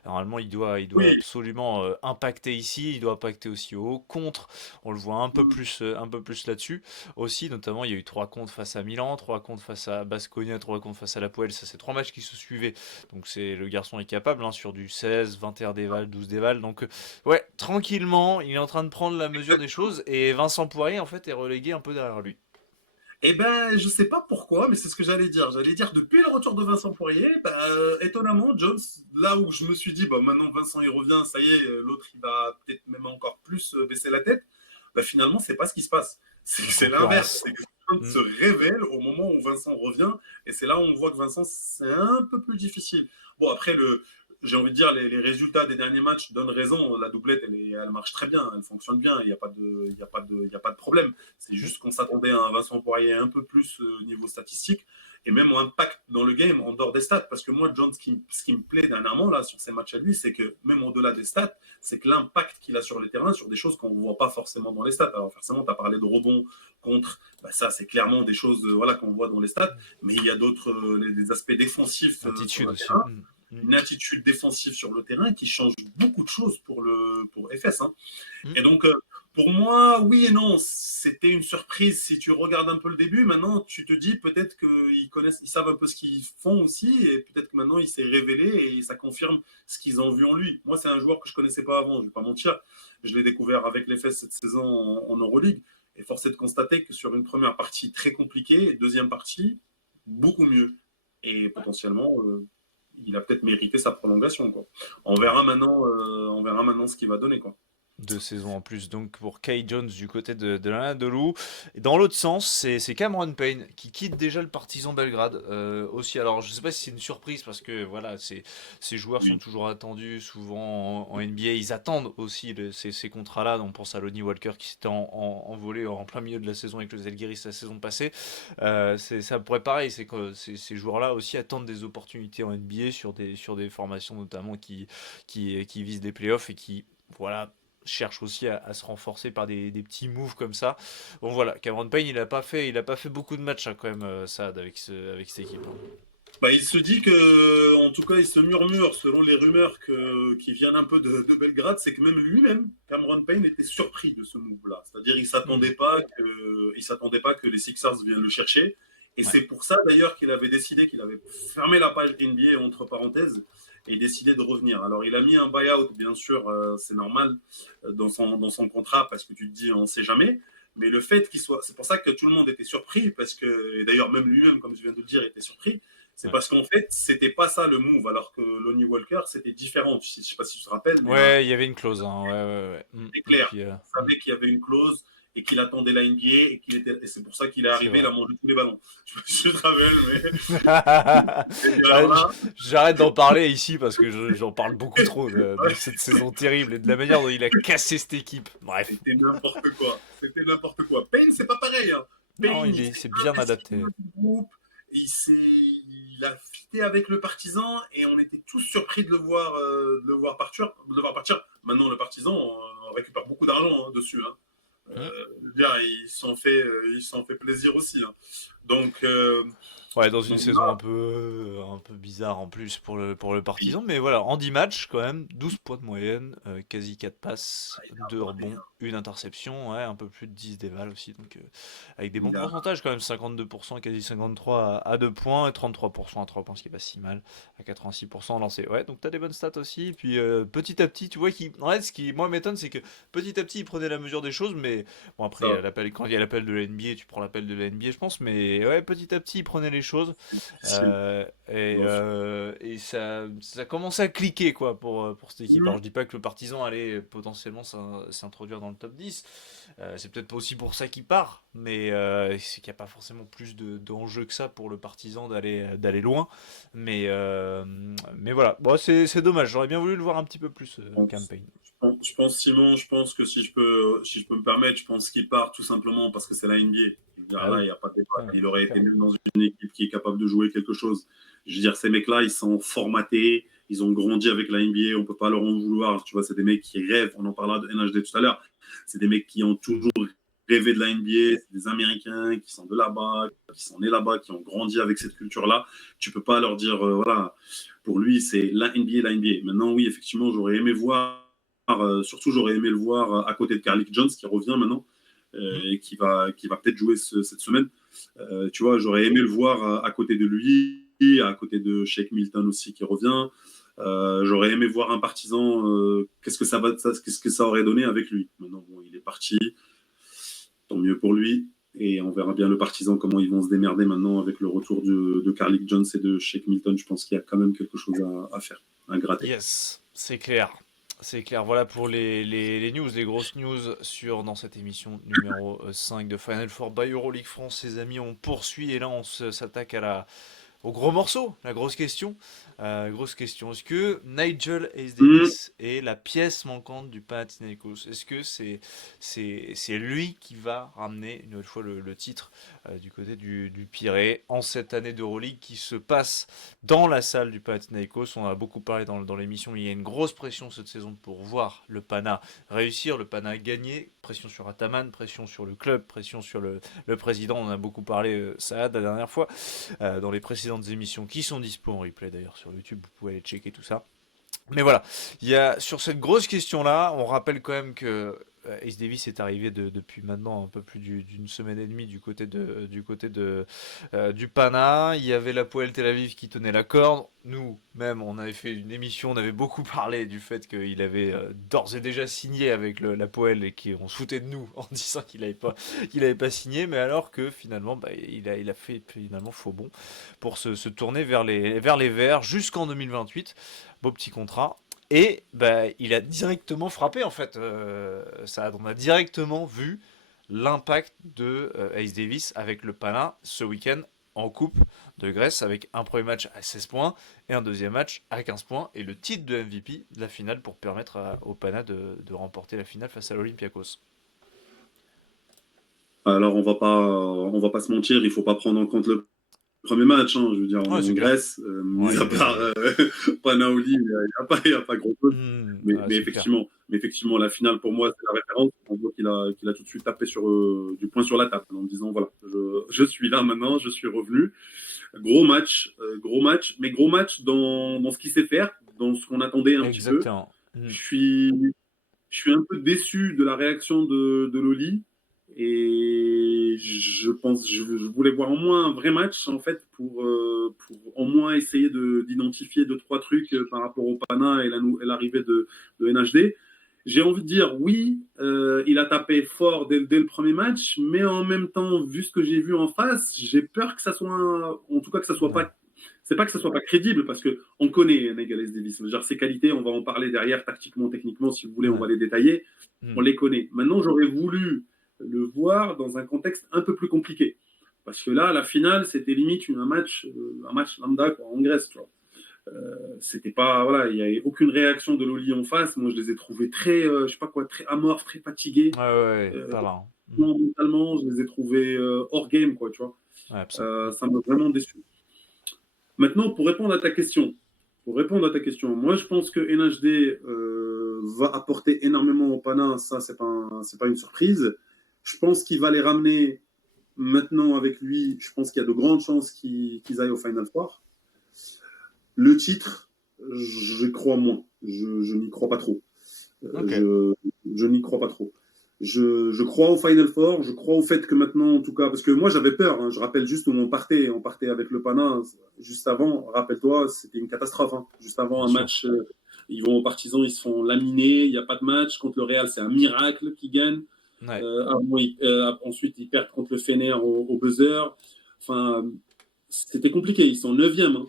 normalement il doit oui, absolument impacter ici, il doit impacter aussi au contre, on le voit mm, un peu plus là-dessus, aussi notamment il y a eu 3 contre face à Milan, 3 contre face à Baskonia, 3 contre face à l'Apoel, ça c'est 3 matchs qui se suivaient, donc le garçon est capable hein, sur du 16, 21 déval, 12 déval, donc ouais, tranquillement, il est en train de prendre la mesure des exactement. choses et Vincent Poirier en fait est relégué un peu derrière lui. Eh ben, je sais pas pourquoi, mais c'est ce que j'allais dire. J'allais dire, depuis le retour de Vincent Poirier, bah, étonnamment, Jones, là où je me suis dit, bah, maintenant Vincent il revient, ça y est, l'autre il va peut-être même encore plus baisser la tête, bah, finalement, c'est pas ce qui se passe. C'est Une c'est l'inverse. concurrence. C'est que Jones Hmm. se révèle au moment où Vincent revient, et c'est là où on voit que Vincent, c'est un peu plus difficile. Bon, après, j'ai envie de dire, les résultats des derniers matchs donnent raison. La doublette, elle marche très bien, elle fonctionne bien, il n'y a pas de, il y a pas de problème. C'est Hmm. juste qu'on s'attendait à un Vincent Poirier un peu plus niveau statistique. et même au impact dans le game en dehors des stats. Parce que moi, Jones, ce qui me plaît dernièrement là, sur ces matchs à lui, c'est que même au-delà des stats, c'est que l'impact qu'il a sur les terrains, sur des choses qu'on ne voit pas forcément dans les stats. Alors forcément, tu as parlé de rebond contre, bah, ça c'est clairement des choses voilà, qu'on voit dans les stats, mais il y a d'autres, les aspects défensifs sur Attitude le aussi. terrain, une attitude défensive sur le terrain qui change beaucoup de choses pour FS. Hein. Mm. Et donc, pour moi, oui et non, c'était une surprise si tu regardes un peu le début. Maintenant, tu te dis peut-être qu'ils connaissent, ils savent un peu ce qu'ils font aussi, et peut-être que maintenant il s'est révélé et ça confirme ce qu'ils ont vu en lui. Moi, c'est un joueur que je connaissais pas avant, je vais pas mentir. Je l'ai découvert avec les FS cette saison en Euroleague, et force est de constater que sur une première partie très compliquée, deuxième partie beaucoup mieux, et potentiellement. Il a peut-être mérité sa prolongation. Quoi. On verra maintenant ce qu'il va donner. Quoi. 2 saisons en plus donc pour Kai Jones du côté de l'Anadolu. Et dans l'autre sens, c'est Cameron Payne qui quitte déjà le Partizan Belgrade aussi. Alors je sais pas si c'est une surprise parce que voilà, ces joueurs sont Oui. toujours attendus souvent en NBA. Ils attendent aussi ces contrats-là. On pense à Lonnie Walker qui s'était envolé en plein milieu de la saison avec le Zalgiris la saison passée. Ça pourrait pareil, c'est que ces joueurs-là aussi attendent des opportunités en NBA sur des formations notamment qui visent des playoffs et qui voilà cherche aussi à se renforcer par des petits moves comme ça. Bon voilà, Cameron Payne il a pas fait beaucoup de matchs hein, quand même Saad avec cette équipe. Hein. Bah, il se dit que, en tout cas, il se murmure, selon les rumeurs qui viennent un peu de Belgrade, c'est que même lui-même, Cameron Payne, était surpris de ce move-là. C'est-à-dire, il s'attendait pas que les Sixers viennent le chercher. Et Ouais. c'est pour ça, d'ailleurs, qu'il avait décidé qu'il avait fermé la page NBA, entre parenthèses, et décidé de revenir. Alors, il a mis un buyout, bien sûr, c'est normal, dans son contrat, parce que tu te dis, on ne sait jamais. Mais le fait qu'il soit. C'est pour ça que tout le monde était surpris, parce que, et d'ailleurs, même lui-même, comme je viens de le dire, était surpris. C'est Ouais. parce qu'en fait, c'était pas ça le move, alors que Lonnie Walker, c'était différent. Je sais pas si tu te rappelles, mais Ouais, il y avait une clause. Hein. Ouais. c'était Et clair. puis, On savait qu'il y avait une clause et qu'il attendait la NBA et c'est pour ça qu'il est c'est arrivé, il vrai. a mangé tous les ballons. Je te rappelle, mais alors J'arrête là, j'arrête d'en parler ici parce que j'en parle beaucoup trop de cette saison terrible et de la manière dont il a cassé cette équipe. Bref. c'était n'importe quoi. C'était n'importe quoi. Payne, c'est pas pareil. Hein. Non, Payne, il s'est c'est bien investi adapté. dans le groupe, il a fité avec le partisan et on était tous surpris de le voir partir. Maintenant, le partisan récupère beaucoup d'argent dessus. Hein. Hmm. Dire, ils s'en fait plaisir aussi. Hein. Donc, Ouais, dans une donc saison un peu bizarre en plus pour le oui, Partizan, mais voilà, en 10 matchs quand même, 12 points de moyenne, quasi 4 passes, il a 2 abordé. rebonds, Hein. une interception, ouais, un peu plus de 10 dévals aussi, donc avec des bons Il a, pourcentages quand même, 52%, quasi 53 à 2 points et 33% à 3 points, ce qui est pas si mal, à 86% lancé. Ouais, donc t'as des bonnes stats aussi, et puis petit à petit, tu vois, ouais, ce qui moi m'étonne, c'est que petit à petit, il prenait la mesure des choses, mais bon, après, ça, quand il y a l'appel de la NBA, tu prends l'appel de la NBA, je pense, mais ouais, petit à petit, il prenait les choses. difficile. Et ça commençait à cliquer quoi pour cette équipe. Alors Mm. je dis pas que le Partizan allait potentiellement s'introduire dans le top 10. C'est peut-être pas aussi pour ça qu'il part, mais c'est qu'il n'y a pas forcément plus d'enjeu que ça pour le Partizan d'aller loin. Mais voilà, bon, c'est dommage. J'aurais bien voulu le voir un petit peu plus campaign. Simon, je pense que si je peux me permettre, je pense qu'il part tout simplement parce que c'est la NBA. Je veux dire, Ah là, il oui, n'y a pas de débat. ouais, Il aurait été clairement. mieux dans une équipe qui est capable de jouer quelque chose. Je veux dire, ces mecs-là, ils sont formatés, ils ont grandi avec la NBA, on ne peut pas leur en vouloir. Tu vois, c'est des mecs qui rêvent, on en parlera de NHD tout à l'heure. C'est des mecs qui ont toujours rêvé de la NBA, c'est des Américains qui sont de là-bas, qui sont nés là-bas, qui ont grandi avec cette culture-là. Tu ne peux pas leur dire, voilà, pour lui, c'est la NBA, la NBA. Maintenant, oui, effectivement, j'aurais aimé voir surtout, j'aurais aimé le voir à côté de Carlick Jones qui revient maintenant Hmm. et qui va peut-être jouer cette semaine. Tu vois, j'aurais aimé le voir à côté de lui, à côté de Shake Milton aussi qui revient. J'aurais aimé voir un partisan. Qu'est-ce que ça aurait donné avec lui. Maintenant, bon, il est parti. Tant mieux pour lui. Et on verra bien le partisan comment ils vont se démerder maintenant avec le retour de Carlick Jones et de Shake Milton. Je pense qu'il y a quand même quelque chose à faire, à gratter. Yes, c'est clair. C'est clair, voilà pour les news, les grosses news dans cette émission numéro 5 de Final Four by Euroleague France. Les amis, on poursuit et là s'attaque au gros morceau, la grosse question. Grosse question. Est-ce que Nigel Hayes Hmm. Davis est la pièce manquante du Panathinaikos? Est-ce que c'est lui qui va ramener une nouvelle fois le titre du côté du Pirée en cette année d'Euroleague qui se passe dans la salle du Panathinaikos? On a beaucoup parlé dans l'émission. Il y a une grosse pression cette saison pour voir le Pana réussir, le Pana gagner. Pression sur Ataman, pression sur le club, pression sur le président. On en a beaucoup parlé, Saad, la dernière fois dans les précédentes émissions qui sont dispo en replay d'ailleurs sur YouTube, vous pouvez aller checker tout ça. Mais voilà, il y a sur cette grosse question-là, on rappelle quand même que Ace Davis est arrivé depuis maintenant un peu plus d'une semaine et demie du Pana. Il y avait la Poel Tel Aviv qui tenait la corde. Nous, même, on avait fait une émission, on avait beaucoup parlé du fait qu'il avait d'ores et déjà signé avec la Poel et qu'on se foutait de nous en disant qu'il avait pas signé, mais alors que finalement, bah, il a fait finalement faux bon pour se tourner vers les Verts jusqu'en 2028. Beau petit contrat. Et bah, il a directement frappé en fait. On a directement vu l'impact de Ace Davis avec le Pana ce week-end en Coupe de Grèce avec un premier match à 16 points et un deuxième match à 15 points et le titre de MVP de la finale pour permettre au Pana de remporter la finale face à l'Olympiakos. Alors, on va pas se mentir, il faut pas prendre en compte le premier match. Hein. Je veux dire, on Ouais, est c'est en clair. Grèce, Ouais, mis à part Panaoli, il n'y a pas grand chose. Mais c'est clair. effectivement, la finale, pour moi, c'est la référence. On voit qu'il a tout de suite tapé du poing sur la table en disant, voilà, je suis là maintenant, je suis revenu. Gros match, mais gros match dans ce qu'il sait faire, dans ce qu'on attendait un petit peu. Exactement. Je suis, je suis un peu déçu de la réaction de Loli. Et je voulais voir au moins un vrai match en fait pour au moins essayer d'identifier deux trois trucs par rapport au Pana et l'arrivée de NHD. J'ai envie de dire oui, il a tapé fort dès le premier match, mais en même temps, vu ce que j'ai vu en face, j'ai peur que ça soit, en tout cas que ça soit Ouais. pas, c'est pas que ça soit pas crédible parce que on connaît Nigel Davis, genre ses qualités, on va en parler derrière tactiquement, techniquement, si vous voulez, on Ouais. va les détailler, on Mm. les connaît. Maintenant, j'aurais voulu le voir dans un contexte un peu plus compliqué. Parce que là, la finale, c'était limite un match lambda quoi, en Grèce. Tu vois. C'était pas, voilà, il n'y avait aucune réaction de Loli en face. Moi, je les ai trouvés très, je sais pas quoi, très amorphes, très fatigués. Ouais, ouais, ouais, Euh, pas là. Hein. Mentalement, je les ai trouvés hors game, quoi, tu vois. Ouais, absolument. Ça m'a vraiment déçu. Maintenant, moi, je pense que NHD va apporter énormément au Pana. Ça, c'est pas une surprise. Je pense qu'il va les ramener maintenant avec lui. Je pense qu'il y a de grandes chances qu'ils aillent au Final Four. Le titre, je crois moins. Je n'y crois pas trop. Ok. Je n'y crois pas trop. Je crois au Final Four, je crois au fait que maintenant, en tout cas, parce que moi j'avais peur, hein, je rappelle juste où on partait avec le Pana, juste avant, rappelle-toi, c'était une catastrophe. Hein. Juste avant Bien un sûr. match, ils vont aux Partisans, ils se font laminer, il n'y a pas de match. Contre le Real, c'est un miracle qu'ils gagnent. Ouais. Ensuite, ils perdent contre le Fener au buzzer. Enfin, c'était compliqué, ils sont 9e. Hein.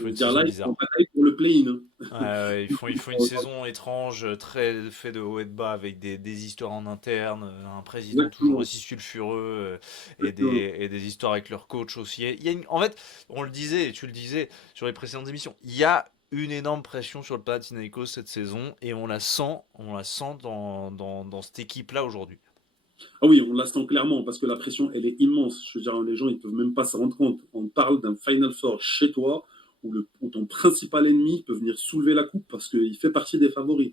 Il Je faut veux une dire, saison là, ils sont en bizarre. bataille pour le play-in. Hein. Ouais, ouais, ils font une saison étrange, très fait de haut et de bas, avec des histoires en interne, un président toujours Exactement. aussi sulfureux, Exactement. et des histoires avec leur coach aussi. En fait, on le disait, et tu le disais sur les précédentes émissions, il y a une énorme pression sur le Panathinaikos cette saison, et on la sent dans cette équipe-là aujourd'hui. Ah oui, on la sent clairement parce que la pression, elle est immense. Je veux dire, les gens, ils peuvent même pas s'en rendre compte. On parle d'un Final Four chez toi où ton principal ennemi peut venir soulever la coupe parce qu'il fait partie des favoris.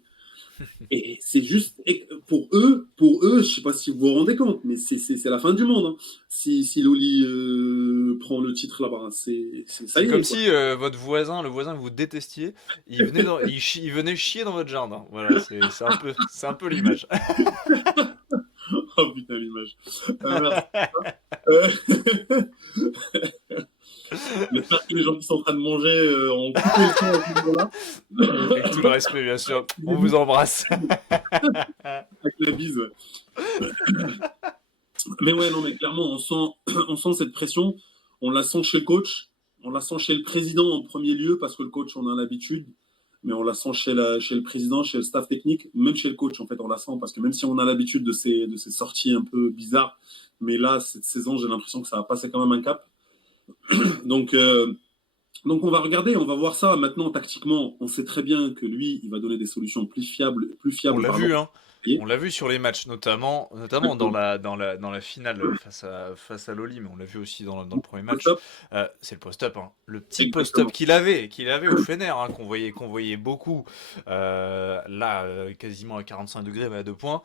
Et c'est juste, pour eux, je sais pas si vous vous rendez compte, mais c'est la fin du monde. Hein. Si Loli prend le titre là-bas, ça C'est y comme est, quoi. si votre voisin, le voisin que vous détestiez, il venait chier dans votre jardin. Voilà, c'est un peu l'image. Oh putain, l'image. Merci. Euh, J'espère que les gens qui sont en train de manger ont coupé le son à ce moment-là. Avec tout le respect, bien sûr. On vous embrasse. Avec la bise. Ouais. Mais ouais, non, mais clairement, on sent cette pression. On la sent chez le coach. On la sent chez le président en premier lieu, parce que le coach, on a l'habitude. Mais on la sent chez le président, chez le staff technique, même chez le coach, en fait, on la sent. Parce que même si on a l'habitude de ces sorties un peu bizarres, mais là, cette saison, j'ai l'impression que ça a passé quand même un cap. Donc, Donc on va regarder, on va voir ça. Maintenant, tactiquement, on sait très bien que lui, il va donner des solutions plus On fiables, l'a pardon. vu, hein. Et- On l'a vu sur les matchs, notamment dans la finale face à Loli, mais on l'a vu aussi dans le premier match. Post-up, C'est le post-up, hein. Le petit post-up exactement. qu'il avait au Fener, hein, qu'on voyait beaucoup. Là, quasiment à 45 degrés, mais à 2 points.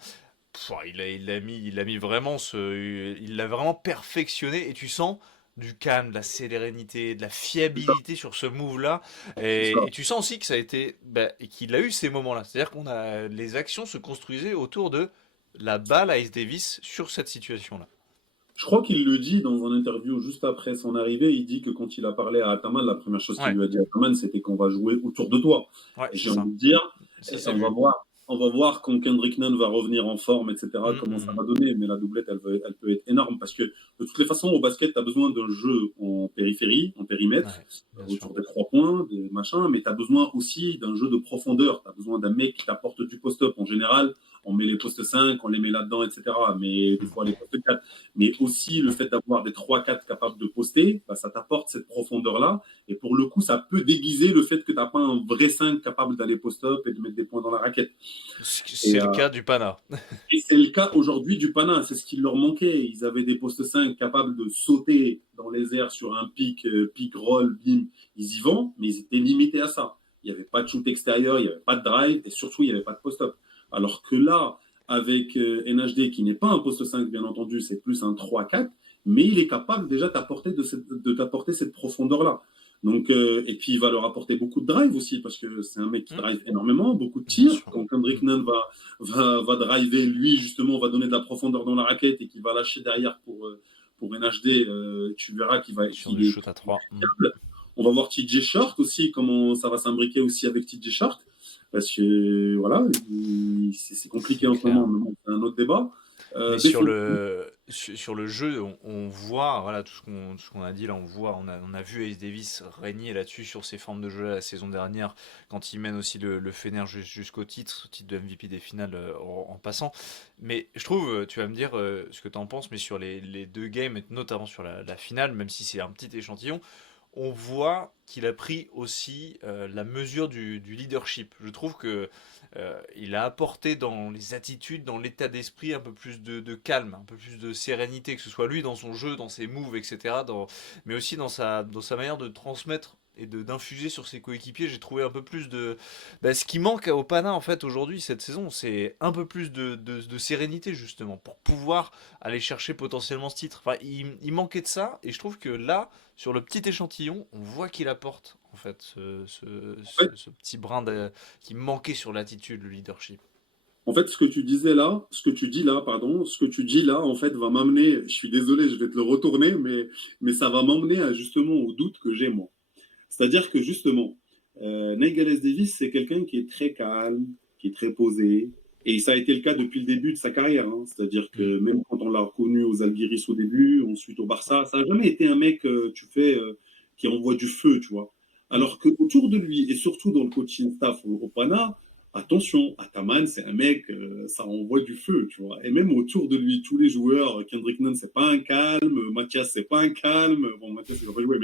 Il l'a mis vraiment il l'a vraiment perfectionné et tu sens du calme, de la sérénité, de la C'est ça, fiabilité sur ce move-là. c'est ça. Et tu sens aussi que ça a été, et qu'il a eu ces moments-là. C'est-à-dire les actions se construisaient autour de la balle à Ice Davis sur cette situation-là. Je crois qu'il le dit dans un interview juste après son arrivée. Il dit que quand il a parlé à Ataman, la première chose qu'il Ouais, lui a dit à Ataman, c'était qu'on va jouer autour de toi. ouais, Et c'est j'ai envie ça. de dire, Ça et s'est vu. on va voir quand Kendrick Nunn va revenir en forme, etc., Hum, comment hum, ça hum. va donner. Mais la doublette, elle peut être énorme parce que de toutes les façons, au basket, tu as besoin d'un jeu en périphérie, en périmètre, Ouais, bien sûr. autour des 3 points, des machins, mais tu as besoin aussi d'un jeu de profondeur. Tu as besoin d'un mec qui t'apporte du post-up. En général, on met les postes 5, on les met là-dedans, etc. Mais des Hum. fois, les postes 4. Mais aussi, le fait d'avoir des 3-4 capables de poster, bah, ça t'apporte cette profondeur-là. Et pour le coup, ça peut déguiser le fait que tu n'as pas un vrai 5 capable d'aller post-up et de mettre des points dans la raquette. Et, C'est le cas du Pana. et c'est le cas aujourd'hui du Pana, c'est ce qui leur manquait. Ils avaient des postes 5 capables de sauter dans les airs sur un pick roll, bim, ils y vont, mais ils étaient limités à ça. Il n'y avait pas de shoot extérieur, il n'y avait pas de drive, et surtout, il n'y avait pas de post-up. Alors que là, avec NHD, qui n'est pas un poste 5, bien entendu, c'est plus un 3-4, mais il est capable déjà de t'apporter cette profondeur-là. Donc, et puis, il va leur apporter beaucoup de drive aussi, parce que c'est un mec qui Hum, drive énormément, beaucoup de bien tirs. sûr. Quand Kendrick Nunn va driver, lui, justement, va donner de la profondeur dans la raquette et qui va lâcher derrière pour NHD, tu verras Sur du qu'il est shoot à 3. fiable. On va voir TJ Short aussi, comment ça va s'imbriquer aussi avec TJ Short. Parce que, voilà, c'est compliqué C'est en ce moment, clair. mais bon, c'est un autre débat. Mais sur Défense. le jeu, on voit, voilà, tout ce qu'on a dit là, on a vu Ace Davis régner là-dessus sur ses formes de jeu la saison dernière, quand il mène aussi le Fener jusqu'au titre de MVP des finales en passant. Mais je trouve, tu vas me dire ce que tu en penses, mais sur les deux games, et notamment sur la finale, même si c'est un petit échantillon, on voit qu'il a pris aussi la mesure du leadership. Je trouve que il a apporté dans les attitudes, dans l'état d'esprit, un peu plus de calme, un peu plus de sérénité, que ce soit lui dans son jeu, dans ses moves, etc. Mais aussi dans sa manière de transmettre et d'infuser sur ses coéquipiers. J'ai trouvé un peu plus de... ce qui manque au Pana, en fait, aujourd'hui, cette saison, c'est un peu plus de sérénité, justement, pour pouvoir aller chercher potentiellement ce titre. Enfin, il manquait de ça, et je trouve que là, sur le petit échantillon, on voit qu'il apporte, en fait, ce petit brin qui manquait sur l'attitude, le leadership. En fait, ce que tu dis là, pardon, ce que tu dis là, en fait, va m'amener, je suis désolé, je vais te le retourner, mais ça va m'emmener justement au doute que j'ai moi. C'est-à-dire que justement, Nigel Davis, c'est quelqu'un qui est très calme, qui est très posé, et ça a été le cas depuis le début de sa carrière. Hein. C'est-à-dire Mm. que même quand on l'a reconnu aux Algiris au début, ensuite au Barça, ça n'a jamais été un mec, qui envoie du feu, tu vois. Mm. Alors qu'autour de lui, et surtout dans le coaching staff au Pana, attention, Ataman, c'est un mec, ça envoie du feu, tu vois. Et même autour de lui, tous les joueurs, Kendrick Nunn, c'est pas un calme, Mathias, c'est pas un calme. Bon, Mathias, il va pas jouer,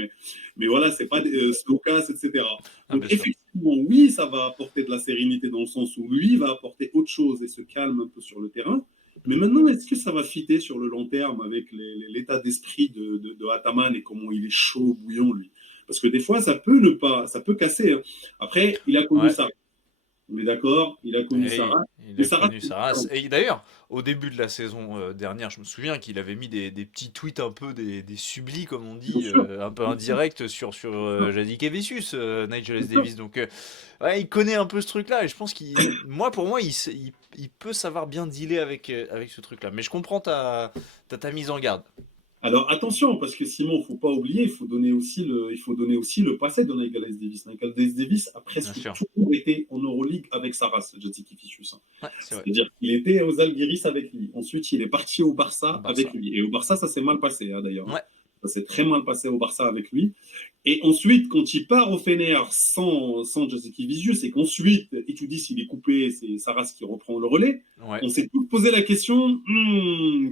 mais voilà, c'est pas Slokas, etc. Ah, Donc, bien sûr. effectivement, oui, ça va apporter de la sérénité dans le sens où lui va apporter autre chose et se calme un peu sur le terrain. Mais Mm. maintenant, est-ce que ça va fitter sur le long terme avec l'état d'esprit de Ataman et comment il est chaud, bouillant, lui? Parce que des fois, ça peut ne pas, ça peut casser. Hein. Après, il a connu Ouais. ça. On est d'accord, il a connu Et Sarah. il Mais a Sarah, connu sa race. Et d'ailleurs, au début de la saison dernière, je me souviens qu'il avait mis des petits tweets un peu des sublis, comme on bien dit, sûr, un peu bien sûr, indirects sur bien sûr, Jadikevicius, Nigel S. bien sûr. Davis. Donc, ouais, il connaît un peu ce truc-là. Et je pense pour moi, il peut savoir bien dealer avec ce truc-là. Mais je comprends ta mise en garde. Alors attention, parce que Simon, il ne faut pas oublier, il faut donner aussi le passé de Nigel Davis. Nigel Davis a Bien presque sûr. toujours été en Euroleague avec Saras, Jadikevicius. Hein. Ouais, c'est vrai. C'est-à-dire qu'il était aux Algiris avec lui. Ensuite, il est parti au Au Barça avec Barça. lui. Et au Barça, ça s'est mal passé, hein, d'ailleurs. Hein. Ouais. Ça s'est très mal passé au Barça avec lui. Et ensuite, quand il part au Fener sans Jasikevičius et qu'ensuite, Itoudis, il est coupé, c'est Saras qui reprend le relais, Ouais. on s'est tous posé la question,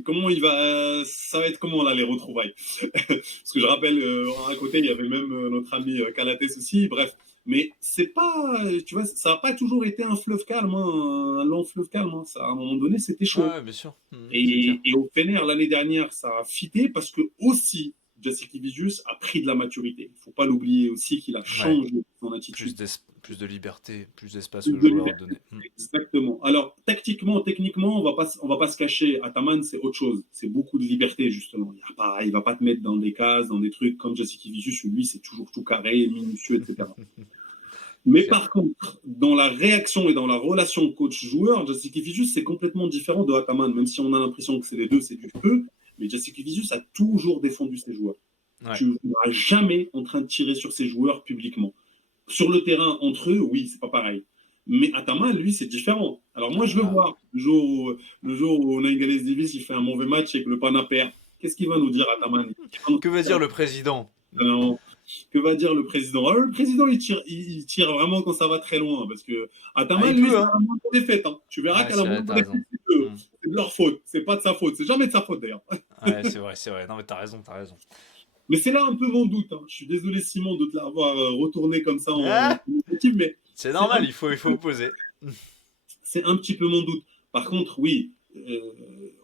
comment il va, ça va être comment là les retrouvailles. Parce que je rappelle, à côté, il y avait même notre ami Calates aussi, bref. Mais c'est pas, tu vois, ça n'a pas toujours été un fleuve calme, hein, un long fleuve calme. Hein. Ça, à un moment donné, c'était chaud. Ouais, bien sûr. C'est clair. Et au Fener, l'année dernière, ça a fité parce que aussi, Jasikevičius a pris de la maturité. Il ne faut pas l'oublier aussi qu'il a changé son attitude. Plus de liberté, plus d'espace aux joueurs donné. Exactement. Alors, tactiquement, techniquement, on va pas se cacher. Ataman, c'est autre chose. C'est beaucoup de liberté, justement. Il va pas te mettre dans des cases, dans des trucs comme Jasikevičius, où lui, c'est toujours tout carré, minutieux, etc. Mais par contre, dans la réaction et dans la relation coach-joueur, Jasikevičius, c'est complètement différent de Ataman, même si on a l'impression que c'est les deux, c'est du feu. Mais Jasikevičius a toujours défendu ses joueurs. Ouais. Tu ne verras jamais en train de tirer sur ses joueurs publiquement. Sur le terrain, entre eux, oui, c'est pas pareil. Mais Ataman, lui, c'est différent. Alors moi, je veux voir le jour où Nainggolan Davis il fait un mauvais match et que le Pana perd. Qu'est-ce qu'il va nous dire, Ataman? Que va dire le président? Non. Que va dire le président? Alors, le président, il tire vraiment quand ça va très loin. Parce que Ataman, lui, c'est un moment de défaite. Hein. Tu verras qu'à la moment de défaite, c'est de leur faute. C'est pas de sa faute. C'est jamais de sa faute, d'ailleurs. Ouais, c'est vrai. Non, mais t'as raison. Mais c'est là un peu mon doute. Hein. Je suis désolé, Simon, de te l'avoir retourné comme ça en négatif, mais c'est normal, il faut opposer. C'est un petit peu mon doute. Par contre, oui,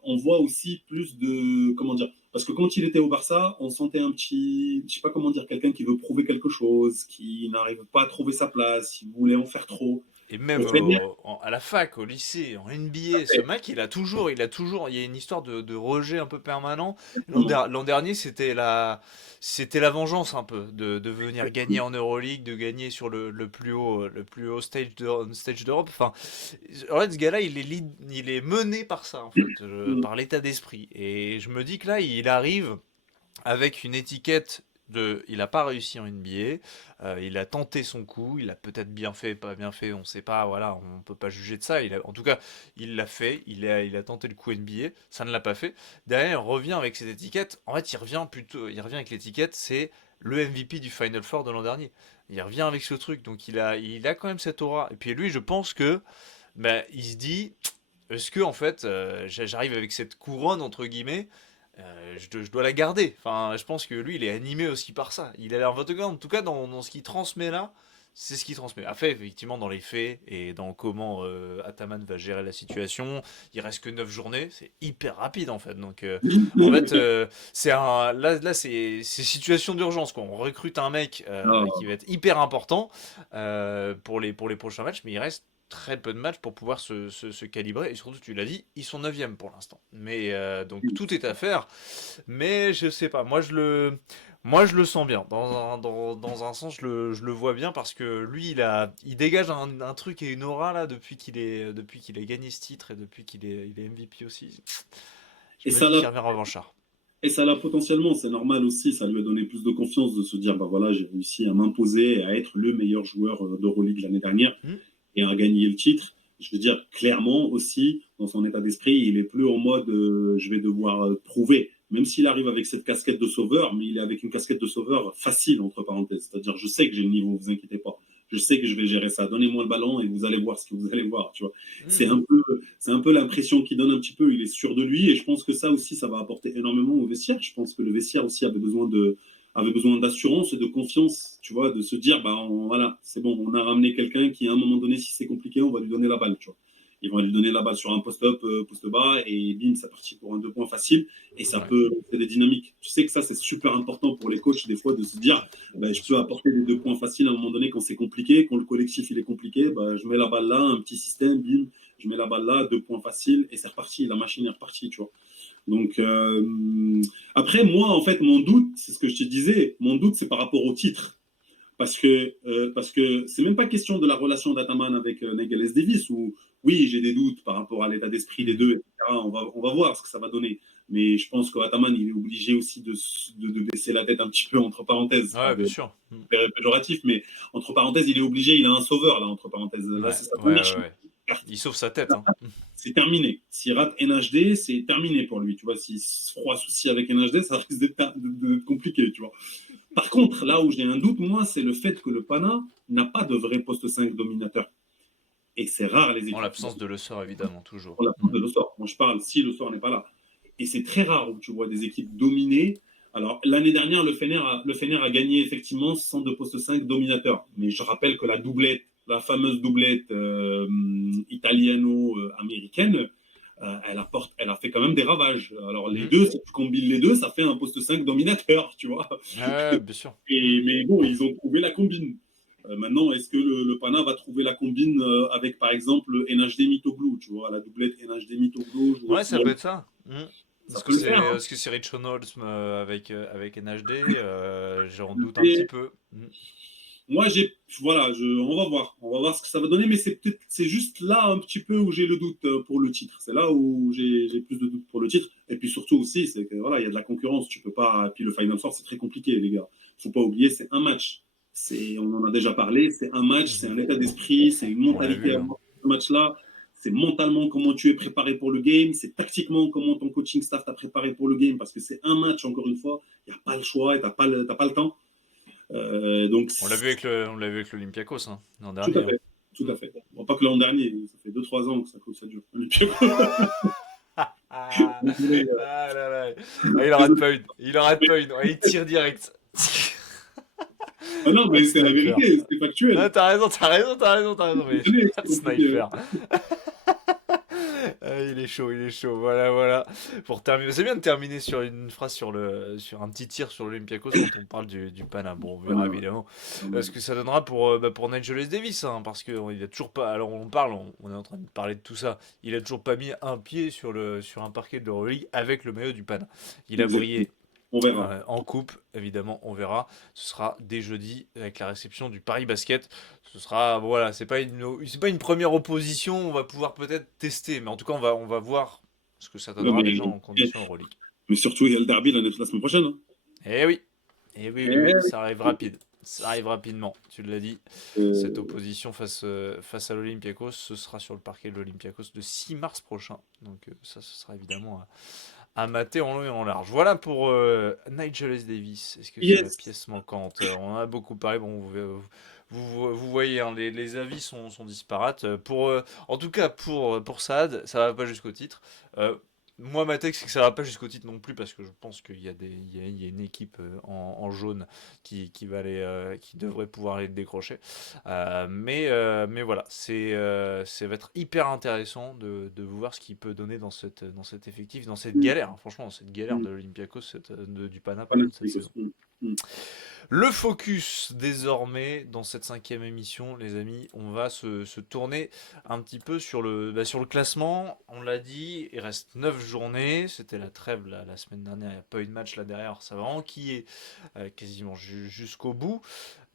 on voit aussi plus de... Comment dire? Parce que quand il était au Barça, on sentait un petit... Je sais pas comment dire, quelqu'un qui veut prouver quelque chose, qui n'arrive pas à trouver sa place, il voulait en faire trop. Et même à la fac, au lycée, en NBA, ce mec, il y a une histoire de rejet un peu permanent. L'an dernier, c'était la vengeance un peu de venir gagner en Euroleague, de gagner sur le plus haut stage d'Europe. Enfin, en fait, ce gars-là, il est mené par ça, en fait, par l'état d'esprit. Et je me dis que là, il arrive avec une étiquette il n'a pas réussi en NBA, il a tenté son coup, il a peut-être bien fait, pas bien fait, on sait pas, voilà, on peut pas juger de ça. En tout cas, il l'a fait, il a tenté le coup NBA, ça ne l'a pas fait. Derrière, il revient avec cette étiquette. En fait, il revient avec l'étiquette, c'est le MVP du Final Four de l'an dernier. Il revient avec ce truc, donc il a quand même cette aura. Et puis lui, je pense que, il se dit, est-ce que en fait, j'arrive avec cette couronne entre guillemets. Je dois la garder. Enfin, je pense que lui, il est animé aussi par ça. Il a l'air en tout cas, dans ce qu'il transmet là, c'est ce qu'il transmet. Après, effectivement, dans les faits et dans comment Ataman va gérer la situation, il reste que 9 journées. C'est hyper rapide, en fait. Donc, en fait, là, c'est situation d'urgence, quoi. On recrute un mec qui va être hyper important pour les prochains matchs, mais il reste très peu de matchs pour pouvoir se calibrer. Et surtout, tu l'as dit, ils sont 9e pour l'instant. Mais donc tout est à faire. Mais je sais pas, moi je le sens bien. Dans un sens, je le vois bien parce que lui, il dégage un truc et une aura là depuis qu'il a gagné ce titre et depuis qu'il est MVP aussi. Je me dis qu'il revient revanchard. Et ça l'a potentiellement, c'est normal aussi, ça lui a donné plus de confiance de se dire, bah voilà, j'ai réussi à m'imposer et à être le meilleur joueur d'Euroleague l'année dernière. Et à gagner le titre. Je veux dire, clairement aussi, dans son état d'esprit, il est plus en mode je vais devoir prouver. Même s'il arrive avec cette casquette de sauveur, mais il est avec une casquette de sauveur facile, entre parenthèses. C'est-à-dire, je sais que j'ai le niveau, vous inquiétez pas. Je sais que je vais gérer ça. Donnez-moi le ballon et vous allez voir ce que vous allez voir. Tu vois. C'est un peu l'impression qu'il donne un petit peu. Il est sûr de lui et je pense que ça aussi, ça va apporter énormément au vestiaire. Je pense que le vestiaire aussi avait besoin d'assurance et de confiance, tu vois, de se dire, voilà, c'est bon, on a ramené quelqu'un qui, à un moment donné, si c'est compliqué, on va lui donner la balle, tu vois. Ils vont lui donner la balle sur un post-up, post-bas, et bim, c'est parti pour un 2 points facile, et ça peut faire des dynamiques. Tu sais que ça, c'est super important pour les coachs, des fois, de se dire, je peux apporter des 2 points faciles à un moment donné quand c'est compliqué, quand le collectif, il est compliqué, je mets la balle là, un petit système, bim, je mets la balle là, 2 points faciles, et c'est reparti, la machine est repartie, tu vois. Donc, après, moi, en fait, mon doute, c'est ce que je te disais, mon doute, c'est par rapport au titre. Parce que c'est même pas question de la relation d'Ataman avec Nainggolan Davis, où, oui, j'ai des doutes par rapport à l'état d'esprit des deux, etc. On va voir ce que ça va donner. Mais je pense qu'Ataman, il est obligé aussi de baisser la tête un petit peu, entre parenthèses. Ouais, bien sûr. Péjoratif, mais entre parenthèses, il est obligé, il a un sauveur, là, entre parenthèses. Là, c'est sa première chance. Il sauve sa tête. Hein. C'est terminé. S'il rate NHD, c'est terminé pour lui. Tu vois, s'il se fera souci avec NHD, ça risque d'être compliqué, tu vois. Par contre, là où j'ai un doute, moi, c'est le fait que le Pana n'a pas de vrai poste 5 dominateur. Et c'est rare les équipes. En l'absence de Le Sort, évidemment, toujours. En l'absence de Le Sort. Moi, je parle si Le Sort n'est pas là. Et c'est très rare où tu vois des équipes dominées. Alors, l'année dernière, le Fener a gagné effectivement sans de poste 5 dominateur. Mais je rappelle que la fameuse doublette italiano-américaine, elle a fait quand même des ravages. Alors, les deux, si tu combines les deux, ça fait un poste 5 dominateur, tu vois. Ouais, bien sûr. Mais bon, ils ont trouvé la combine. Maintenant, est-ce que le Pana va trouver la combine avec, par exemple, NHD Mitoglou, tu vois, la doublette NHD Mitoglou? Ouais, ça peut être ça. Ça peut le faire. Hein. Est-ce que c'est Rich Reynolds avec NHD j'en doute un petit peu. Moi, on va voir. On va voir ce que ça va donner, mais c'est juste là un petit peu où j'ai le doute pour le titre. C'est là où j'ai plus de doute pour le titre. Et puis surtout aussi, c'est que voilà, il y a de la concurrence. Tu peux pas. Et puis le Final Four, c'est très compliqué, les gars. Faut pas oublier, c'est un match. On en a déjà parlé. C'est un match, c'est un état d'esprit, c'est une mentalité à avoir ce match-là. C'est mentalement comment tu es préparé pour le game. C'est tactiquement comment ton coaching staff t'a préparé pour le game. Parce que c'est un match, encore une fois. Il n'y a pas le choix et t'as pas le temps. Donc, on l'a vu avec l'Olympiakos l'an dernier. Tout à fait. Bon, pas que l'an dernier, ça fait 2-3 ans que ça dure. Il en rate pas une. Il tire direct. Non, mais c'est la vérité, c'est factuel. Ah, t'as raison, mais sniper. Il est chaud, voilà. Pour terminer, c'est bien de terminer sur une phrase sur un petit tir sur l'Olympiakos quand on parle du Pana. Bon, on verra évidemment ce que ça donnera pour Nigel Davis, parce que il a toujours pas. Alors on est en train de parler de tout ça. Il a toujours pas mis un pied sur un parquet de l'Euroleague avec le maillot du Pana. Il a brillé. On verra. En coupe, évidemment, on verra. Ce sera dès jeudi avec la réception du Paris Basket. Ce sera, voilà, c'est pas une première opposition. On va pouvoir peut-être tester, mais en tout cas, on va voir ce que ça donnera déjà en condition Euroleague. Mais surtout, il y a le derby la semaine prochaine. Hein. Eh oui, ça arrive rapide. Ça arrive rapidement, tu l'as dit. Cette opposition face à l'Olympiakos, ce sera sur le parquet de l'Olympiakos le 6 mars prochain. Donc ça, ce sera évidemment à mater en long et en large. Voilà pour Nigel S. Davis. Est-ce que c'est la pièce manquante? On en a beaucoup parlé. Bon, vous voyez, les avis sont disparates. En tout cas, pour Saad, ça va pas jusqu'au titre. Moi, ma tech, c'est que ça va pas jusqu'au titre non plus parce que je pense qu'il y a une équipe en jaune qui devrait pouvoir aller le décrocher. Mais voilà, ça va être hyper intéressant de voir ce qu'il peut donner dans cet effectif, dans cette galère. Franchement, dans cette galère de l'Olympiakos, du Pana cette saison. Le focus désormais dans cette 5e émission, les amis, on va se tourner un petit peu sur le classement. On l'a dit, il reste 9 journées. C'était la trêve la semaine dernière, il n'y a pas eu de match là derrière. Ça va enquiller quasiment jusqu'au bout.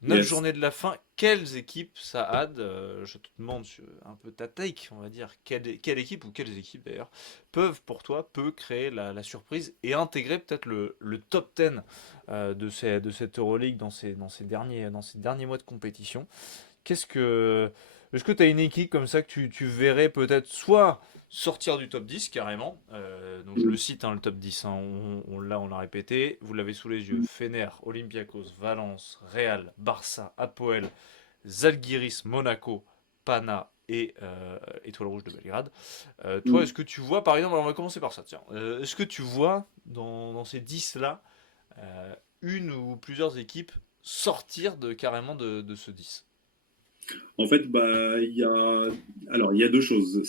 9 journées de la fin, quelles équipes ça aide je te demande un peu ta take, on va dire. Quelle équipe ou quelles équipes d'ailleurs peut créer la surprise et intégrer peut-être le top 10 de cette Euroleague dans ces derniers mois de compétition. Est-ce que tu as une équipe comme ça que tu verrais peut-être soit sortir du top 10 carrément, donc je le cite, le top 10, on l'a répété, vous l'avez sous les yeux, Fener, Olympiakos, Valence, Real, Barça, Apoel, Zalgiris, Monaco, Pana et Étoile Rouge de Belgrade. Toi, est-ce que tu vois, par exemple, on va commencer par ça, tiens, est-ce que tu vois dans ces 10-là une ou plusieurs équipes sortir carrément de ce 10? En fait, il y a deux choses.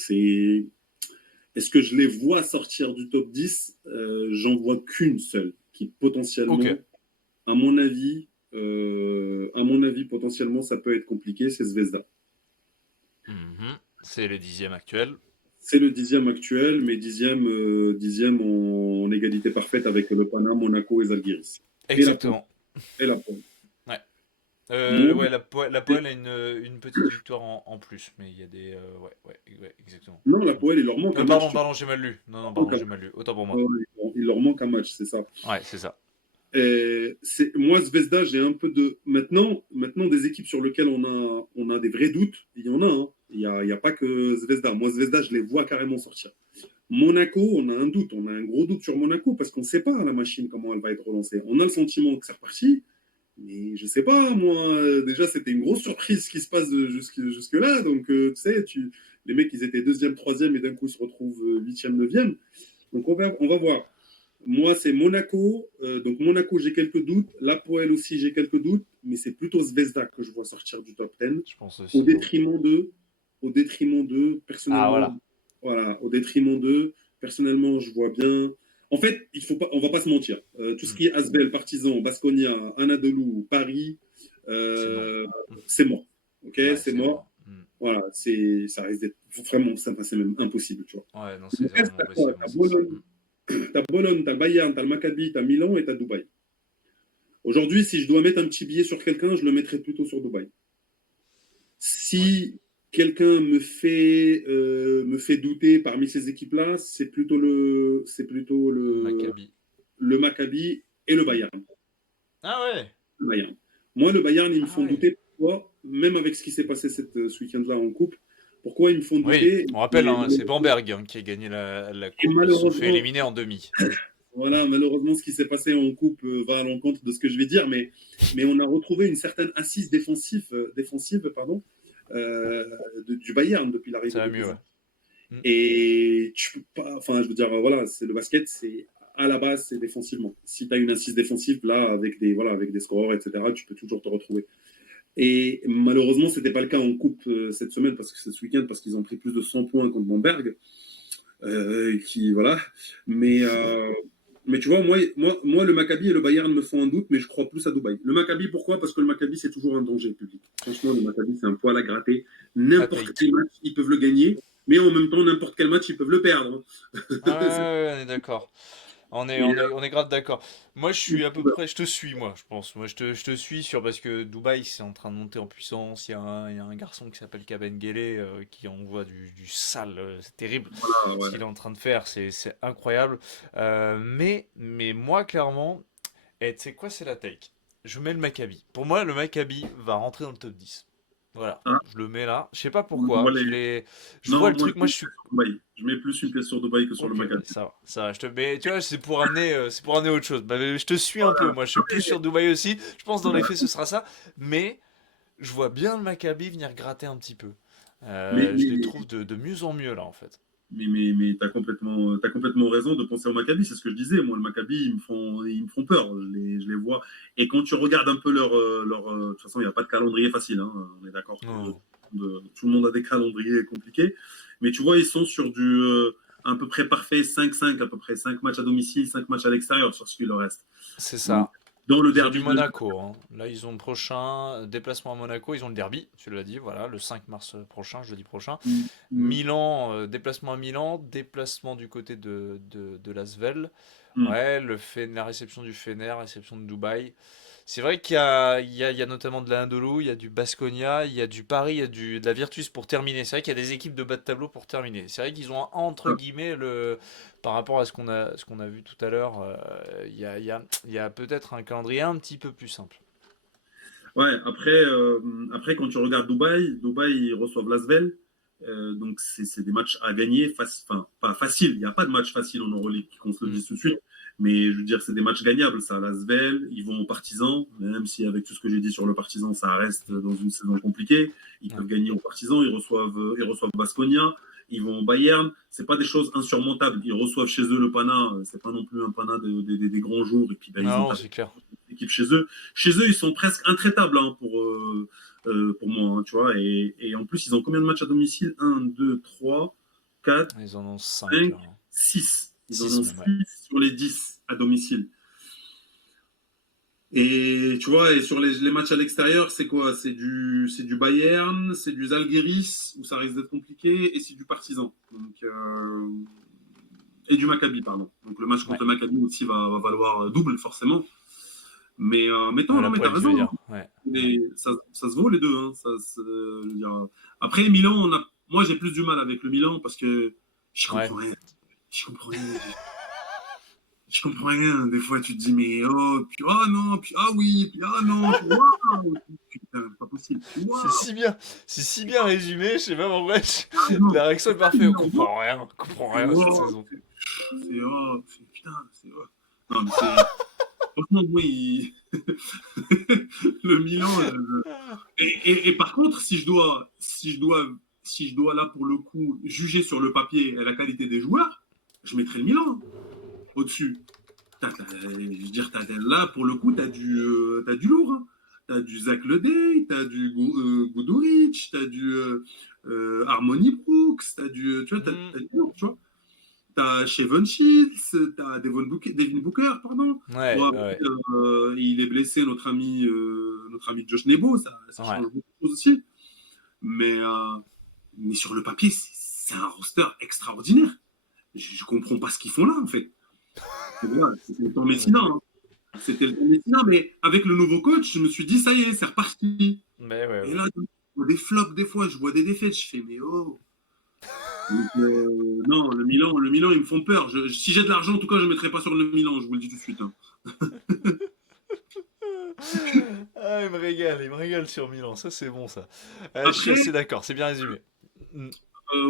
Est-ce que je les vois sortir du top 10? J'en vois qu'une seule qui potentiellement, à mon avis, potentiellement, ça peut être compliqué, c'est Zvezda. C'est le 10e actuel. C'est le 10e actuel, mais 10e en égalité parfaite avec le Pana, Monaco et Zalgiris. Exactement. Et la Poel. Ouais. La Poel a une petite victoire en plus, mais il y a des... Ouais, exactement. Non, la Poel, il leur manque un match. Pardon, j'ai mal lu. Non, pardon, j'ai mal lu. Autant pour moi. Il leur manque un match, c'est ça. Ouais, c'est ça. Moi, Zvezda, j'ai un peu de. Maintenant, des équipes sur lesquelles on a des vrais doutes, il y en a. Hein. Il y a pas que Zvezda. Moi, Zvezda, je les vois carrément sortir. Monaco, on a un doute. On a un gros doute sur Monaco parce qu'on ne sait pas la machine, comment elle va être relancée. On a le sentiment que c'est reparti. Mais je sais pas, moi, déjà, c'était une grosse surprise ce qui se passe jusque-là. Donc, tu sais, les mecs, ils étaient deuxième, troisième, et d'un coup, ils se retrouvent huitième, neuvième. Donc, on va voir. Moi, c'est Monaco. Donc, Monaco, j'ai quelques doutes. L'Apoel aussi, j'ai quelques doutes. Mais c'est plutôt Zvezda que je vois sortir du top 10. Je pense Au aussi. détriment d'eux. Au détriment d'eux, Ah, personnellement. voilà. Voilà, au détriment d'eux. Personnellement, je vois bien. En fait, on va pas se mentir. Tout ce qui est Asbel, Partizan, Baskonia, Anadolu, Paris, C'est non. c'est mort. Ok, Ouais, c'est mort. Voilà, ça risque d'être vraiment, c'est même impossible, tu vois. Ouais, non, c'est vraiment possible. T'as Bologne, t'as Bologne, t'as le Bayern, t'as le Maccabi, t'as Milan et t'as Dubaï. Aujourd'hui, si je dois mettre un petit billet sur quelqu'un, je le mettrais plutôt sur Dubaï. Si quelqu'un me fait douter parmi ces équipes-là, c'est plutôt Maccabi. le Maccabi et le Bayern. Ah ouais. Le Bayern. Moi, le Bayern, ils me Ah font ouais. douter. Pourquoi? Même avec ce qui s'est passé ce week-end-là en coupe. Pourquoi ils me font Oui, douter? on rappelle, hein, c'est Bamberg qui a gagné la Et coupe. Ils se sont fait malheureusement, éliminer en demi. voilà, malheureusement, ce qui s'est passé en coupe va à l'encontre de ce que je vais dire, mais on a retrouvé une certaine assise défensive pardon, du Bayern depuis l'arrivée Ça va de mieux, Kouzé. ouais. Et tu peux pas, enfin, je veux dire, voilà, c'est le basket, c'est à la base, c'est défensivement. Si tu as une assise défensive, là, avec des scoreurs, etc., tu peux toujours te retrouver. Et malheureusement, c'était pas le cas en coupe cette semaine, parce que c'est ce week-end, parce qu'ils ont pris plus de 100 points contre Bamberg. Voilà. Mais tu vois, moi, le Maccabi et le Bayern me font un doute, mais je crois plus à Dubaï. Le Maccabi, pourquoi? Parce que le Maccabi, c'est toujours un danger public. Franchement, le Maccabi, c'est un poil à gratter. N'importe quel match, ils peuvent le gagner, mais en même temps, n'importe quel match, ils peuvent le perdre. Ouais, ouais, on est d'accord. On est grave d'accord. Moi, je suis à peu près, je te suis, moi, je pense. Moi, je te suis sur parce que Dubaï, c'est en train de monter en puissance. Il y a un garçon qui s'appelle Kabengele qui envoie du sale. C'est terrible Voilà, ce ouais. qu'il est en train de faire. C'est incroyable. Mais moi, clairement, et tu sais quoi, c'est la take. Je mets le Maccabi. Pour moi, le Maccabi va rentrer dans le top 10. Voilà, Hein. je le mets là. Je sais pas Moi, pourquoi. Je vois Non, le moi, truc. Moi, je suis. sur Dubaï. Je mets plus une pièce sur Dubaï que sur le Ok, Maccabi. ça va, ça va. Mais tu vois, c'est pour amener autre chose. Bah, je te suis un peu. Moi, je suis plus sur Dubaï aussi. Je pense dans les faits, ce sera ça. Mais je vois bien le Maccabi venir gratter un petit peu. Mais, Je les mais, trouve de mieux en mieux là, en fait. mais t'as complètement raison de penser au Maccabi, c'est ce que je disais. Moi, le Maccabi, ils me font peur. Je les vois. Et quand tu regardes un peu de toute façon, il n'y a pas de calendrier facile. Hein. On est d'accord que Non. tout le monde a des calendriers compliqués. Mais tu vois, ils sont sur du à peu près parfait 5-5, à peu près 5 matchs à domicile, 5 matchs à l'extérieur sur ce qu'il leur reste. C'est Donc, ça. dans le Ils ont du derby de Monaco, hein. Là, ils ont le prochain déplacement à Monaco. Ils ont le derby, tu l'as dit, voilà, le 5 mars prochain, jeudi prochain. Mm, Milan, déplacement à Milan, déplacement du côté de l'Asvel. mm. Ouais, la réception du Fener, réception de Dubaï. C'est vrai il y a notamment de la Andalou, il y a du Basconia, il y a du Paris, il y a de la Virtus pour terminer. C'est vrai qu'il y a des équipes de bas de tableau pour terminer. C'est vrai qu'ils ont entre guillemets par rapport à ce qu'on a vu tout à l'heure, il y a peut-être un calendrier un petit peu plus simple. Ouais, après, quand tu regardes Dubaï, ils reçoivent l'Asvel. Donc, c'est des matchs à gagner. Enfin, pas facile. Il n'y a pas de match facile en Euroleague, qu'on se le Hmm. dise tout de suite. Mais je veux dire, c'est des matchs gagnables, ça. L'Asvel, ils vont au Partizan. Même si, avec tout ce que j'ai dit sur le Partizan, ça reste dans une saison compliquée. Ils Ouais. peuvent gagner au Partizan. Ils reçoivent Baskonia. Ils vont au Bayern. C'est pas des choses insurmontables. Ils reçoivent chez eux le Pana. C'est pas non plus un Pana des grands jours. Et puis, ben, ils ont Non, tapé c'est clair. l'équipe chez eux. Chez eux, ils sont presque intraitables hein, pour moi, hein, tu vois. Et en plus, ils ont combien de matchs à domicile? Un, 2, 3, 4, Ils en ont 5 5, là. 6. Ils en 6 ont même, ouais. 6 sur les 10 à domicile. Et tu vois, et sur les matchs à l'extérieur, c'est quoi? C'est du Bayern, c'est du Zalgiris, où ça risque d'être compliqué, et c'est du Partizan. Et du Maccabi, pardon. Donc le match Ouais. contre le Maccabi aussi va valoir double, forcément. Mais La t'as poêle, tu veux raison. dire. Hein. Ouais. Ouais. Ça se vaut les deux. Hein. Je veux dire. Après, Milan, moi j'ai plus du mal avec le Milan parce que je Ouais. comprends rien. Je comprends rien. je comprends rien. Des fois, tu te dis, mais oh, puis oh non, puis ah oui, puis ah non, puis waouh, putain, pas possible, puis C'est waouh, si bien, c'est si bien résumé, je sais pas pourquoi. ah non, La réaction est parfaite, on comprend c'est rien à cette wow, saison. c'est oh, c'est putain, c'est oh. Non, mais c'est. Franchement, oui, le Milan. Et par contre, si je dois là pour le coup juger sur le papier et la qualité des joueurs, je mettrais le Milan au-dessus. Je veux dire, là pour le coup, t'as du lourd. Hein. T'as du Zach Ledey, t'as du Guduric, t'as du Harmony Brooks, tu vois, Hmm. t'as du lourd, tu vois. T'as Shevon Shields, t'as Devin Booker, pardon. Bon, Ouais, après, ouais, il est blessé, notre ami Josh Nebo, ça ouais. change beaucoup de choses aussi. Mais sur le papier, c'est un roster extraordinaire. Je comprends pas ce qu'ils font là, en fait. Voilà, c'était le temps Messina. Hein. C'était le temps Messina, mais avec le nouveau coach, je me suis dit, ça y est, c'est reparti. Mais ouais, Et ouais. là, je vois des flops des fois, je vois des défaites, je fais, mais oh. Donc, non, le Milan, ils me font peur. Si j'ai de l'argent, en tout cas, je ne mettrai pas sur le Milan, je vous le dis tout de suite. Hein. Ah, il me régale sur Milan, ça c'est bon ça. Je suis Après, assez d'accord, c'est bien résumé. Hmm.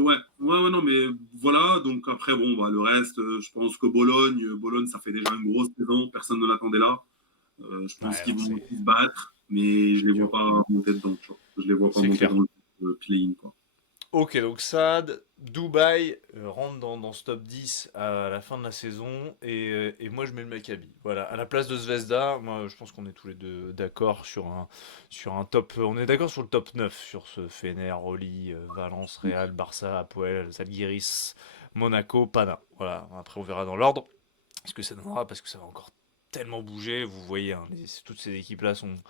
ouais, non, mais voilà. Donc après, bon, bah, le reste, je pense que Bologne, ça fait déjà une grosse saison. Personne ne l'attendait là. Je pense Ouais, qu'ils non, vont c'est se battre, mais je c'est les vois dur. pas monter dedans. Tu vois. Je les vois pas C'est monter clair. dans le play-in, quoi. Ok, donc Saad, Dubaï rentre dans ce top 10 à la fin de la saison et moi je mets le Maccabi. Voilà, à la place de Zvezda, moi je pense qu'on est tous les deux d'accord sur un top. On est d'accord sur le top 9 sur ce Fener, Roli, Valence, Real, Barça, Apoel, Zalgiris, Monaco, Pana. Voilà, après on verra dans l'ordre ce que ça donnera parce que ça va encore tellement bouger. Vous voyez, hein, toutes ces équipes-là sont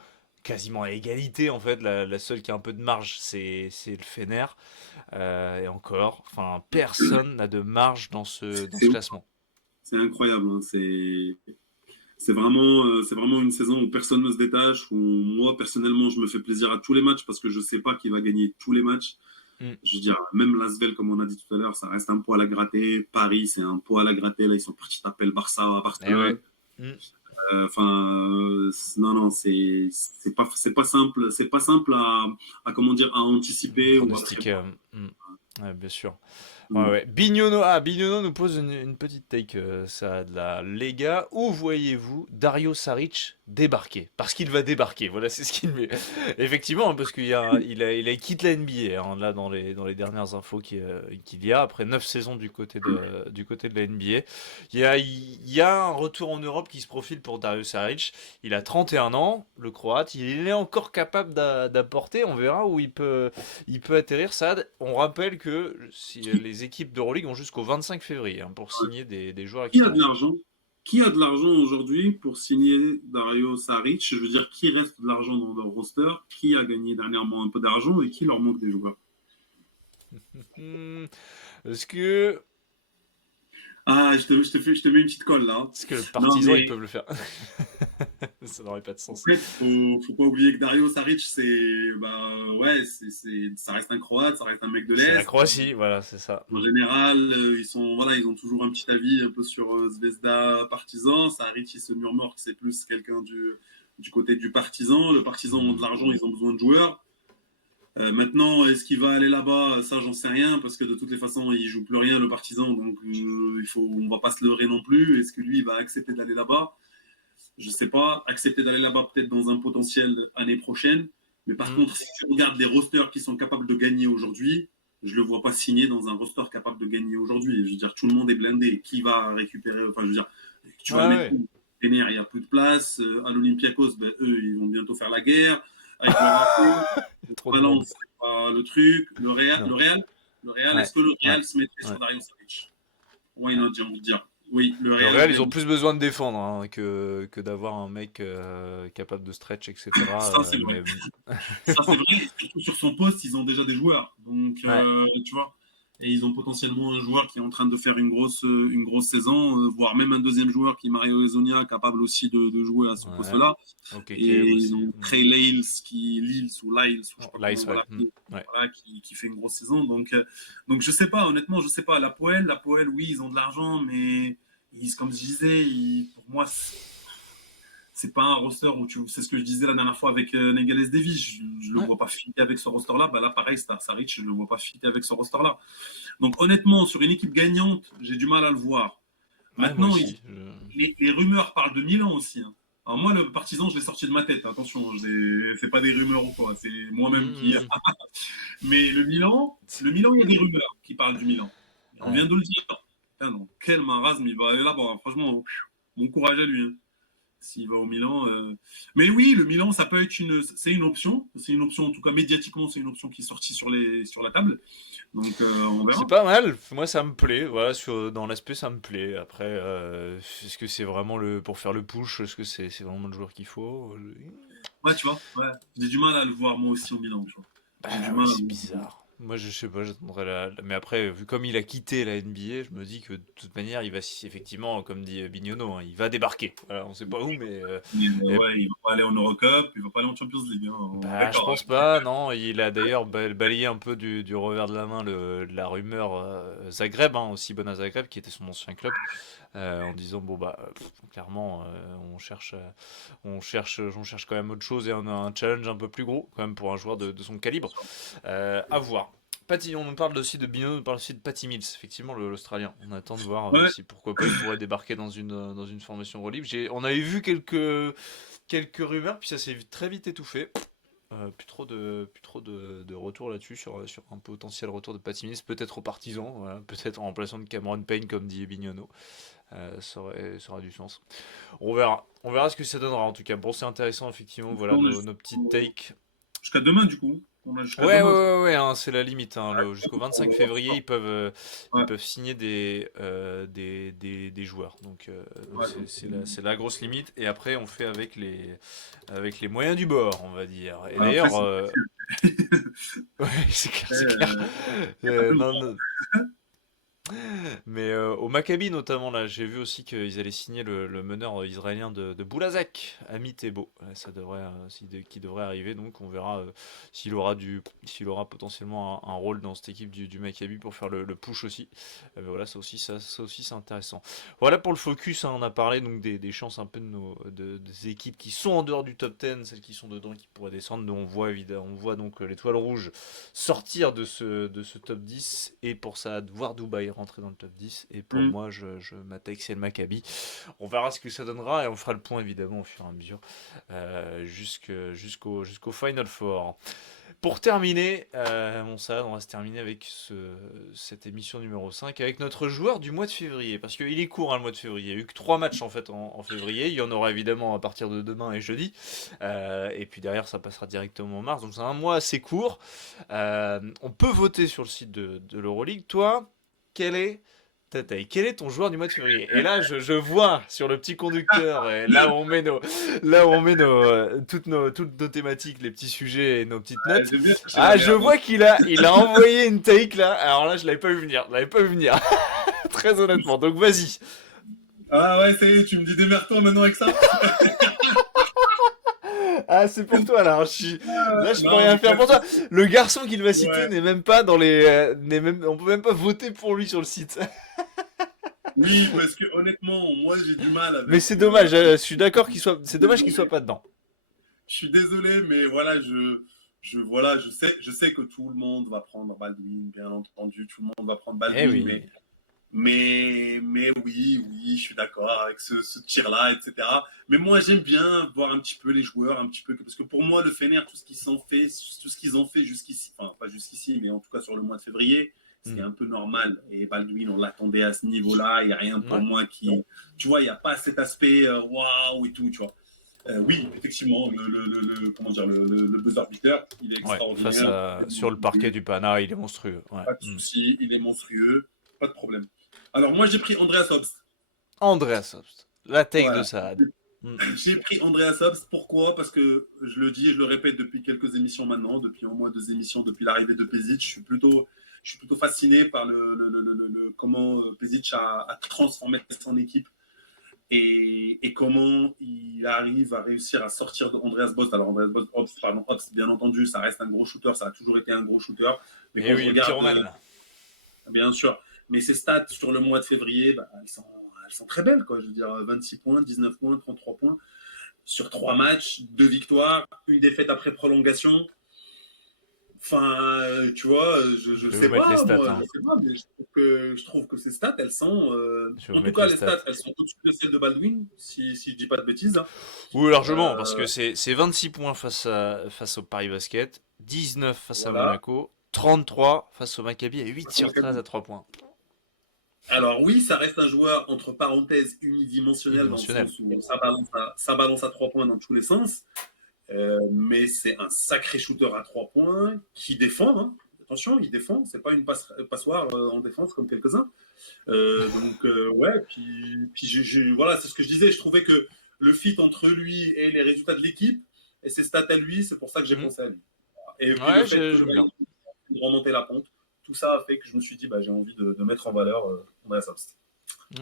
quasiment à égalité en fait. La seule qui a un peu de marge, c'est le Fener. Et encore, enfin, personne n'a de marge dans ce C'est classement. c'est incroyable. Hein. C'est vraiment une saison où personne ne se détache, où moi, personnellement, je me fais plaisir à tous les matchs parce que je sais pas qui va gagner tous les matchs. Mm. Je veux dire, même Lasvel, comme on a dit tout à l'heure, ça reste un poil à gratter. Paris, c'est un poil à gratter. Là, ils sont partis taper le Barça à Eh Barcelone. ouais. Mm. Enfin, non, non, c'est pas simple, c'est pas simple à comment dire, à anticiper ou à Pronostic. prévoir. Ouais, bien sûr. Ouais, Non. ouais. Bignono nous pose une petite take, ça, de la Lega. Où voyez-vous Dario Saric débarquer? Parce qu'il va débarquer, voilà, c'est ce qu'il met. Effectivement, parce qu'il quitté la NBA, hein, là, dans les dernières infos qu'il y a, après 9 saisons du côté de la NBA. Il y a un retour en Europe qui se profile pour Dario Saric. Il a 31 ans, le Croate. Il est encore capable d'apporter. On verra où il peut atterrir, Saad. On rappelle que si, les équipes d'Euroleague ont jusqu'au 25 février hein, pour signer des joueurs Qui a de extérieurs. l'argent? Qui a de l'argent aujourd'hui pour signer Dario Saric? Je veux dire, qui reste de l'argent dans leur roster? Qui a gagné dernièrement un peu d'argent et qui leur manque des joueurs? Hmm, Est-ce que, Ah, je te mets une petite colle là. est-ce que le Non, partisan ils mais peuvent le faire? Ça n'aurait pas de en sens. fait, faut pas oublier que Dario Saric, ouais, ça reste un Croate, ça reste un mec de C'est la l'Est. Croatie, voilà, c'est ça. En général, ils ont toujours un petit avis un peu sur Zvezda Partizan. Saric, il se murmure que c'est plus quelqu'un du côté du Partizan. Le Partizan ont de Hmm. l'argent, ils ont besoin de joueurs. Maintenant, est-ce qu'il va aller là-bas? Ça, j'en sais rien, parce que de toutes les façons, il joue plus rien, le Partizan, donc on va pas se leurrer non plus. Est-ce que lui, il va accepter d'aller là-bas? Je sais pas. Accepter d'aller là-bas peut-être dans un potentiel année prochaine. Mais par Hmm. contre, si tu regardes les rosters qui sont capables de gagner aujourd'hui, je le vois pas signer dans un roster capable de gagner aujourd'hui. Je veux dire, tout le monde est blindé. Qui va récupérer? Enfin, je veux dire, tu Ouais, vas le mettre ouais. où? Fener, il n'y a plus de place. À l'Olympiakos, ben, eux, ils vont bientôt faire la guerre. Avec le Rapid, Il y a trop de monde. Valence, c'est pas le truc. Le Real, Non. est-ce Ouais, que le ouais, Real se mettrait ouais. sur Dario Saric? Why not, j'ai envie de dire. Oui, le Le Real Real, ils vient ont de. plus besoin de défendre hein, que d'avoir un mec capable de stretch, etc. Ça, c'est vrai. Mais Ça, c'est vrai. Et surtout sur son poste, ils ont déjà des joueurs. Donc, ouais, tu vois. Et ils ont potentiellement un joueur qui est en train de faire une grosse saison, voire même un deuxième joueur qui est Mario Hezonja, capable aussi de jouer à ce ouais. poste-là. OKK Et ils aussi. ont Trey Lyles, Lyles, ou je sais Oh, pas comment on Lice, va ouais. l'appeler, Ouais. voilà, qui fait une grosse saison. Donc je sais pas, honnêtement, je sais pas. La Poel, oui, ils ont de l'argent, mais comme je disais, pour moi, c'est pas un roster où c'est ce que je disais la dernière fois avec Nagales Davis. Je le Ouais. vois pas fitter avec ce roster-là. Bah là, pareil, Saric, je le vois pas fitter avec ce roster-là. Donc, honnêtement, sur une équipe gagnante, j'ai du mal à le voir. Ouais, moi Maintenant, aussi. les rumeurs parlent de Milan aussi. Hein. Alors, moi, le Partizan, je l'ai sorti de ma tête. Attention, c'est pas des rumeurs ou quoi. C'est moi-même qui. Mhm. Mais le Milan, il y a des rumeurs qui parlent du Milan. On Ouais. vient de le dire. Putain, donc, quel marasme il va aller là-bas. Franchement, bon courage à lui. Hein. S'il va au Milan. Mais oui, le Milan, ça peut être c'est une option. C'est une option, en tout cas médiatiquement, c'est une option qui est sortie sur la table. Donc on C'est verra. pas mal, moi ça me plaît, voilà, dans l'aspect ça me plaît. Après, est-ce que c'est vraiment pour faire le push, est-ce que c'est vraiment le joueur qu'il faut? Ouais, tu vois, ouais. J'ai du mal à le voir moi aussi au Milan, tu vois. Bah J'ai du ouais, mal à c'est le voir. bizarre. Moi je sais pas, j'attendrai Mais après, vu comme il a quitté la NBA, je me dis que de toute manière, il va, effectivement, comme dit Bignono, hein, il va débarquer. Voilà, on sait pas où, mais... Mais, et ouais, il va pas aller en Eurocup, il va pas aller en Champions League. Hein. On est Bah, je d'accord. pense pas, non. Il a d'ailleurs balayé un peu du revers de la main la rumeur Zagreb, hein, aussi bonne à Zagreb, qui était son ancien club, en disant bon bah clairement on cherche quand même autre chose et on a un challenge un peu plus gros quand même pour un joueur de son calibre. À voir. On nous parle aussi de Bino, on nous parle aussi de Patty Mills, effectivement l'Australien. On attend de voir Ouais, si pourquoi pas il pourrait débarquer dans une formation relibre. On avait vu quelques rumeurs, puis ça s'est très vite étouffé. Plus trop de retour là-dessus sur un potentiel retour de Patty Mills, peut-être aux partisans, voilà, peut-être en remplaçant de Cameron Payne comme dit Bignono. Ça aurait du sens. On verra ce que ça donnera en tout cas. Bon, c'est intéressant effectivement. Voilà on a nos petites takes. jusqu'à demain du coup. On a jusqu'à Ouais, ouais, demain. ouais, ouais, hein, c'est la limite, hein, jusqu'au 25 février, ils Ouais, peuvent signer des joueurs. Donc ouais. c'est la grosse limite. Et après, on fait avec les moyens du bord, on va dire. Et Après, d'ailleurs, c'est ouais, c'est clair, c'est clair. il y a pas tout le Non, temps. non, mais au Maccabi notamment, là, j'ai vu aussi qu'ils allaient signer le meneur israélien de Boulazak, Amit Tebo. Ça devrait, qui devrait arriver, donc on verra s'il aura potentiellement un rôle dans cette équipe du Maccabi pour faire le push aussi. Mais voilà, ça aussi c'est intéressant. Voilà pour le focus, hein, on a parlé donc des chances un peu des équipes qui sont en dehors du top 10, celles qui sont dedans qui pourraient descendre. Nous, on voit donc l'étoile rouge sortir de ce top 10 et pour ça voir Dubaï rentrer dans le top 10 et pour Mm. moi je m'attaque c'est le Maccabi. On verra ce que ça donnera et on fera le point évidemment au fur et à mesure jusqu'au Final Four. Pour terminer, on va se terminer avec cette émission numéro 5 avec notre joueur du mois de février. Parce qu'il est court, hein, le mois de février. Il n'y a eu que 3 matchs en fait en février. Il y en aura évidemment à partir de demain et jeudi. Et puis derrière, ça passera directement en mars. Donc c'est un mois assez court. On peut voter sur le site de l'Euroleague. Toi, quel est quel est ton joueur du mois de février? Et là, je vois sur le petit conducteur, et là où on met toutes nos thématiques, les petits sujets et nos petites notes. J'aime bien chercher la Ah, je merde. vois il a envoyé une take là. Alors là, je l'avais pas vu venir. Je l'avais pas vu venir. Très honnêtement. Donc vas-y. Ah ouais, ça y est, tu me dis démerde-toi maintenant avec ça? Ah, c'est pour toi là. Là, je peux Non, rien faire pour toi. Le garçon qu'il va citer ouais. n'est même pas dans les. On peut même pas voter pour lui sur le site. Oui, parce que honnêtement, moi j'ai du mal Mais avec. c'est dommage. Je suis d'accord qu'il soit. C'est dommage qu'il soit pas dedans. Je suis désolé, mais voilà, je sais que tout le monde va prendre Baldwin, bien entendu, tout le monde va prendre Eh Baldwin, oui. mais oui, oui, je suis d'accord avec ce tir-là, etc. Mais moi, j'aime bien voir un petit peu les joueurs, un petit peu, parce que pour moi, le Fener, tout ce qu'ils ont fait jusqu'ici, enfin, pas jusqu'ici, mais en tout cas sur le mois de février, c'est Hmm. un peu normal. Et Baldwin, on l'attendait à ce niveau-là. Il n'y a rien pour Ouais. moi qui. Tu vois, il n'y a pas cet aspect waouh et tout, tu vois. Oui, effectivement, comment dire, le buzzer beater, il est Ouais. extraordinaire. Sur le parquet du Pana, il est monstrueux. Ouais. Pas de Hmm. souci, il est monstrueux, pas de problème. Alors moi j'ai pris Andreas Obst. Andreas Obst. La take de Voilà. Saad. Hmm. J'ai pris Andreas Obst. Pourquoi? Parce que je le dis et je le répète depuis quelques émissions maintenant, depuis au moins 2 émissions, depuis l'arrivée de Pezic, je suis plutôt fasciné par comment Pezic a transformé son équipe et comment il arrive à réussir à sortir de Andreas Obst. Alors Obst, bien entendu, ça reste un gros shooter, ça a toujours été un gros shooter. Mais Et quand je oui, regarde pyromane. bien sûr. Mais ces stats sur le mois de février, bah, elles sont très belles, quoi. Je veux dire, 26 points, 19 points, 33 points sur 3 matchs, 2 victoires, une défaite après prolongation. Enfin, tu vois, je Je vais vous sais mettre les pas, stats, moi, hein. je sais pas, mais je trouve que ces stats, elles sont, Je vais vous en tout mettre cas, les les stats. stats, elles sont au-dessus de celles de Baldwin, si je dis pas de bêtises, hein. Oui, largement, parce Euh, que c'est 26 points face au Paris Basket, 19 face à voilà. Monaco, 33 face au Maccabi et 8 Face au sur 13 Maccabi. à 3 points. Alors oui, ça reste un joueur, entre parenthèses, unidimensionnel dans le Unidimensionnel. sens où ça balance à 3 points dans tous les sens. Mais c'est un sacré shooter à 3 points qui défend, hein. Attention, il défend, c'est pas une passoire en défense comme quelques-uns. Ouais, puis voilà, c'est ce que je disais. Je trouvais que le fit entre lui et les résultats de l'équipe et ses stats à lui, c'est pour ça que j'ai Mhm. pensé à lui. Et puis le Ouais, fait que j'aime bien. il remontait la pente, tout ça a fait que je me suis dit, bah, j'ai envie de mettre en valeur Andreas Obst.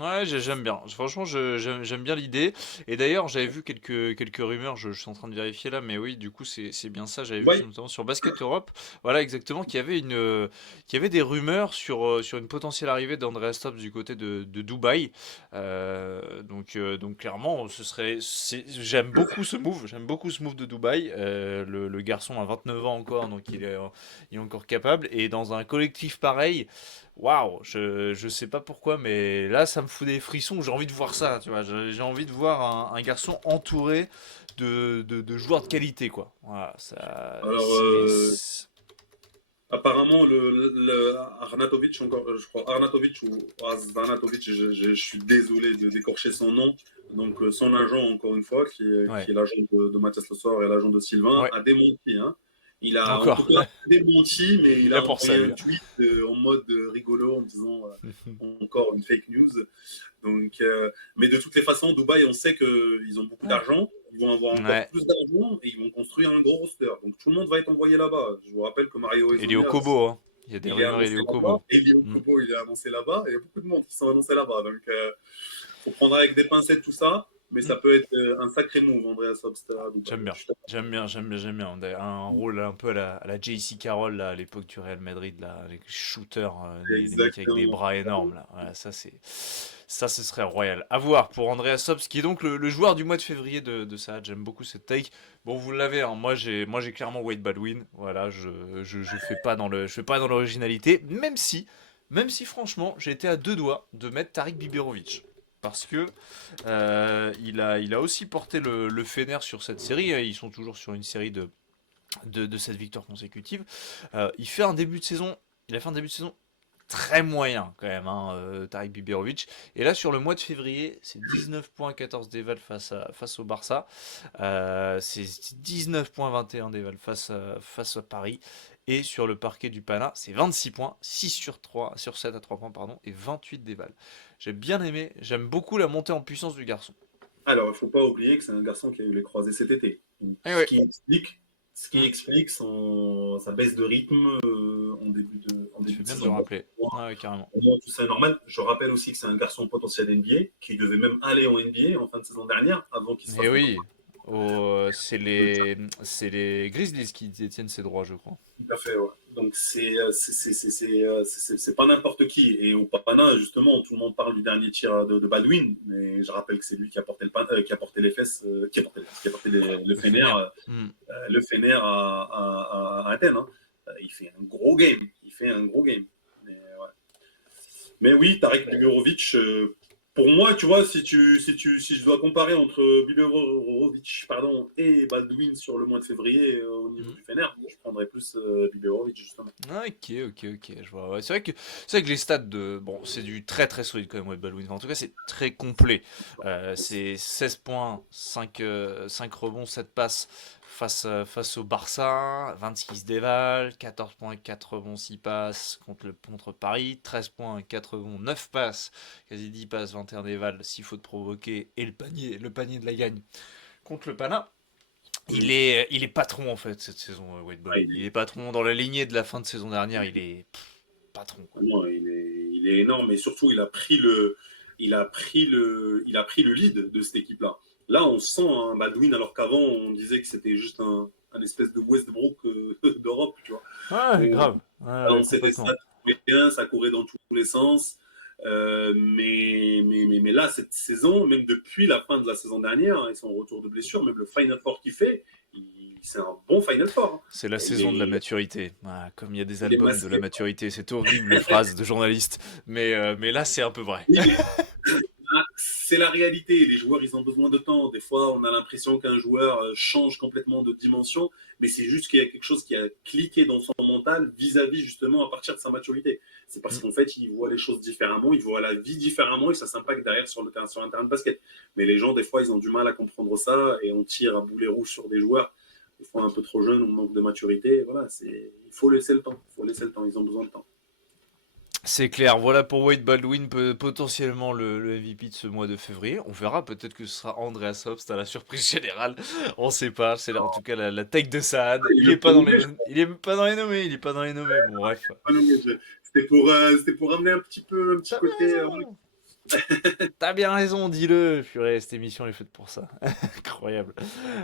Ouais, j'aime bien. Franchement, j'aime bien l'idée. Et d'ailleurs, j'avais vu quelques rumeurs, je suis en train de vérifier là, mais oui, du coup, c'est bien ça. J'avais vu Oui, notamment sur Basket Europe, voilà exactement, qu'il y avait des rumeurs sur une potentielle arrivée d'Andreas Stops du côté de Dubaï. Donc clairement, j'aime beaucoup ce move de Dubaï. Le garçon a 29 ans encore, donc il est encore capable. Et dans un collectif pareil. Waouh, je sais pas pourquoi, mais là ça me fout des frissons. J'ai envie de voir ça, tu vois. J'ai envie de voir un garçon entouré de joueurs de qualité, quoi. Voilà, ça, alors apparemment, Arnatovic, encore, je crois, Arnatovic ou Arnatovic, je suis désolé de décorcher son nom. Donc, son agent, encore une fois, qui ouais, est l'agent de Mathias Le Soir et l'agent de Sylvain, ouais, a démenti, hein. Il a en tout encore. cas démenti, mais Il est il là a pour ça, envoyé lui. un tweet en mode rigolo en disant encore une fake news. Donc, mais de toutes les façons, Dubaï, on sait qu'ils ont beaucoup Ouais. d'argent. Ils vont avoir encore Ouais. plus d'argent et ils vont construire un gros roster. Donc, tout le monde va être envoyé là-bas. Je vous rappelle que Mario Et Léo Hezonja, Kobo, hein. Il y a des il est rumeurs, et annoncé Léo là-bas. Kobo. Et Léo Hmm. Kobo, il est annoncé là-bas. Et il y a beaucoup de monde qui sont annoncés là-bas. Donc, faut prendre avec des pincettes tout ça. Mais Hmm. ça peut être un sacré move, Andreas Obst à Dubaï. J'aime bien. J'aime bien. Un rôle un peu à la JC Carroll, là, à l'époque du Real Madrid, là, les shooters, les mecs avec des Exactement. bras énormes, là. Voilà, ça, ce serait royal. À voir pour Andreas Hobbs, qui est donc le joueur du mois de février de Saad. J'aime beaucoup cette take. Bon, vous l'avez, hein. Moi, j'ai clairement Wade Baldwin. Voilà, je fais pas dans l'originalité, même si, franchement, j'ai été à deux doigts de mettre Tariq Biberovic. Parce que il a aussi porté le Fener sur cette série. Ils sont toujours sur une série de 7 victoires consécutives. Il a fait un début de saison très moyen quand même, hein, Tariq Biberovic. Et là, sur le mois de février, c'est 19 points 14 déval face au Barça. C'est 19 points 21 déval face à Paris. Et sur le parquet du Pana, c'est 26 points, 6 sur 7 à 3 points, pardon, et 28 déval. J'ai bien aimé, j'aime beaucoup la montée en puissance du garçon. Alors, il ne faut pas oublier que c'est un garçon qui a eu les croisés cet été. Donc, Eh ouais. ce qui Mm. explique sa baisse de rythme en Tu début fais de bien de le saison. rappeler. Ouais, carrément. Pour moi, tout ça est normal. Je rappelle aussi que c'est un garçon potentiel NBA qui devait même aller en NBA en fin de saison dernière avant qu'il se Et fasse oui, c'est les Grizzlies qui détiennent ces droits, je crois. tout à fait, ouais. Donc c'est pas n'importe qui. Et au Pana, justement, tout le monde parle du dernier tir de Baldwin, mais je rappelle que c'est lui qui a porté qui a porté les fesses, qui a porté le Le Fener, Fener. Mm. le Fener à Athènes, hein. Il fait un gros game. Il fait un gros game. Mais, ouais. Mais oui, Tarek Biberovic, pour moi, tu vois, si je dois comparer entre Biberovic pardon, et Baldwin sur le mois de février au niveau Mm. du Fener, je prendrais plus Biberovic, justement. Ah, ok, je vois. Ouais, c'est vrai que les stats bon, c'est du très très solide quand même, Wade Baldwin. En tout cas, c'est très complet. C'est 16 points, 5 rebonds, 7 passes face au Barça, 26 déval, 14 points, 4 rebonds, 6 passes contre Paris, 13 points, 4 rebonds, 9 passes, quasi 10 passes, 21 déval, 6 fautes provoquées et le panier de la gagne contre le Pana. Il est patron en fait cette saison, Wade Ah, Baldwin. Il est patron dans la lignée de la fin de saison dernière. Il est patron, quoi. non, il est énorme et surtout il a pris le lead de cette équipe-là. Là, on sent un Baldwin alors qu'avant on disait que c'était juste un espèce de Westbrook d'Europe, tu vois. Ah, Où grave. on Ouais, sait des complètement. stats bien, ça courait dans tous les sens. Mais là, cette saison, même depuis la fin de la saison dernière, hein, ils sont en retour de blessure, même le Final Four qu'il fait, c'est un bon Final Four. Hein. C'est la saison de la maturité. Voilà, comme il y a des Il est albums de la masqué. maturité, c'est horrible phrase de journaliste, mais là c'est un peu vrai. Oui, c'est la réalité. Les joueurs, ils ont besoin de temps. Des fois, on a l'impression qu'un joueur change complètement de dimension, mais c'est juste qu'il y a quelque chose qui a cliqué dans son mental vis-à-vis justement à partir de sa maturité. C'est parce Mm. qu'en fait, il voit les choses différemment, il voit la vie différemment et ça s'impacte derrière sur un terrain de basket. Mais les gens, des fois, ils ont du mal à comprendre ça et on tire à boulet rouge sur des joueurs. Des fois un peu trop jeunes, on manque de maturité. Voilà, il faut laisser le temps. Il faut laisser le temps. Ils ont besoin de temps. C'est clair, voilà pour Wade Baldwin, potentiellement le MVP de ce mois de février. On verra, peut-être que ce sera Andreas Obst à la surprise générale. On sait pas, c'est là, en tout cas la tech de Saad. Il est pas dans les, il est pas dans les nommés, il est pas dans les nommés. Bon bref. C'était pour amener un petit côté. T'as bien raison, dis-le. Purée, cette émission est faite pour ça. Incroyable.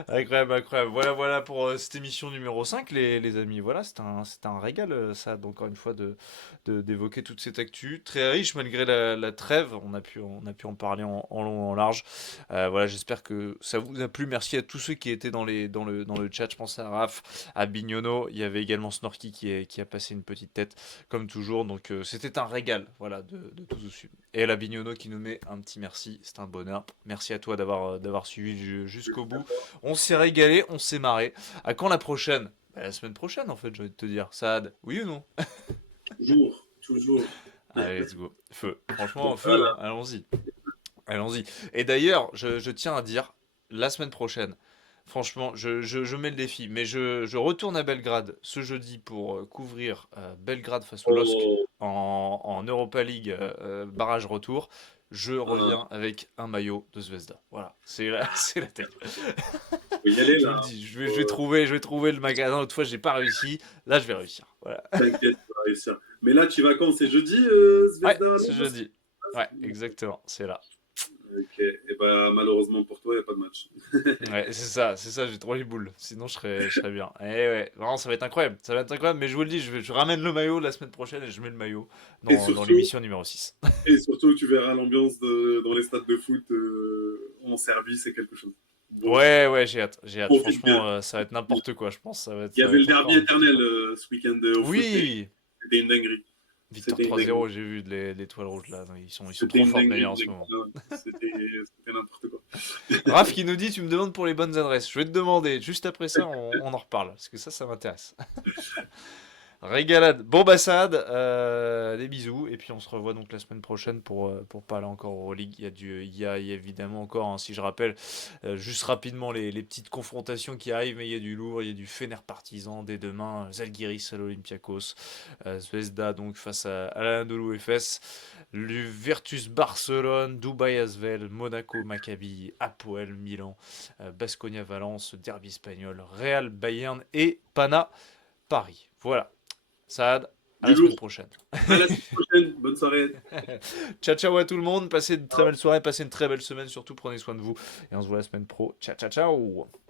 Incroyable, incroyable. Voilà pour cette émission numéro 5, les amis. Voilà, c'est un régal, ça, encore une fois, d'évoquer toute cette actu. Très riche, malgré la trêve. On a pu en parler en long et en large. Voilà, j'espère que ça vous a plu. Merci à tous ceux qui étaient dans le chat. Je pense à Raph, à Bignono. Il y avait également Snorky qui a passé une petite tête, comme toujours. Donc, c'était un régal, voilà, de tout suivre. Et la Bignono qui nous met un petit merci, c'est un bonheur. Merci à toi d'avoir suivi jusqu'au bout. On s'est régalé, on s'est marré. À quand la prochaine? La semaine prochaine en fait, j'ai envie de te dire. Saad, oui ou non? Toujours. Allez, let's go. Feu. Franchement, feu, hein. Allons-y. Allons-y. Et d'ailleurs, je tiens à dire, la semaine prochaine, franchement, je mets le défi, mais je retourne à Belgrade ce jeudi pour couvrir Belgrade face au LOSC en Europa League barrage retour. Je reviens avec un maillot de Zvezda. Voilà, c'est la tête. Faut y aller Je vous le là. dis, je vais trouver le magasin. L'autre fois, j'ai pas réussi. Là, je vais réussir. Voilà. T'inquiète, tu vas réussir. Mais là, tu vas quand? C'est jeudi, Ouais, Zvezda c'est jeudi. Ouais, exactement, c'est là. Ok, et bah malheureusement pour toi, il n'y a pas de match. Ouais, c'est ça, j'ai trop les boules. Sinon, je serais bien. Et ouais, vraiment, ça va être incroyable. Ça va être incroyable, mais je vous le dis, je ramène le maillot la semaine prochaine et je mets le maillot Et dans surtout, l'émission numéro 6. et surtout, tu verras l'ambiance dans les stades de foot en Serbie, c'est quelque chose. Bon, Ouais, j'ai hâte. profite bien. Franchement, ça va être n'importe quoi, je pense. Il y Ça va avait le être encore derby n'importe éternel quoi. ce week-end au foot, et Oui! c'était une dinguerie. Victoire C'était une 3-0, dinguerie. j'ai vu de l'étoile rouge là. Ils sont C'était trop une forts dinguerie, d'ailleurs en une ce dinguerie. moment. Non, c'était n'importe quoi. Raph qui nous dit, tu me demandes pour les bonnes adresses. Je vais te demander. Juste après ça, on en reparle. Parce que ça m'intéresse. Régalade. Bon, bah, Saad, des bisous. Et puis, on se revoit donc la semaine prochaine pour parler encore Euroleague. Il y a évidemment encore, hein, si je rappelle, juste rapidement les petites confrontations qui arrivent, mais il y a du lourd. Il y a du Fener Partizan dès demain, Zalgiris à l'Olympiakos, Zvezda donc face à l'Anadolu Efes, le Virtus Barcelone, Dubaï Asvel, Monaco Maccabi, Apoel Milan, Baskonia Valence, Derby espagnol, Real Bayern et Pana Paris. Voilà. Saad, à Du la semaine lourd. prochaine. À la semaine prochaine. Bonne soirée. Ciao, ciao à tout le monde. Passez une très belle soirée, passez une très belle semaine. Surtout, prenez soin de vous. Et on se voit la semaine pro. Ciao, ciao, ciao.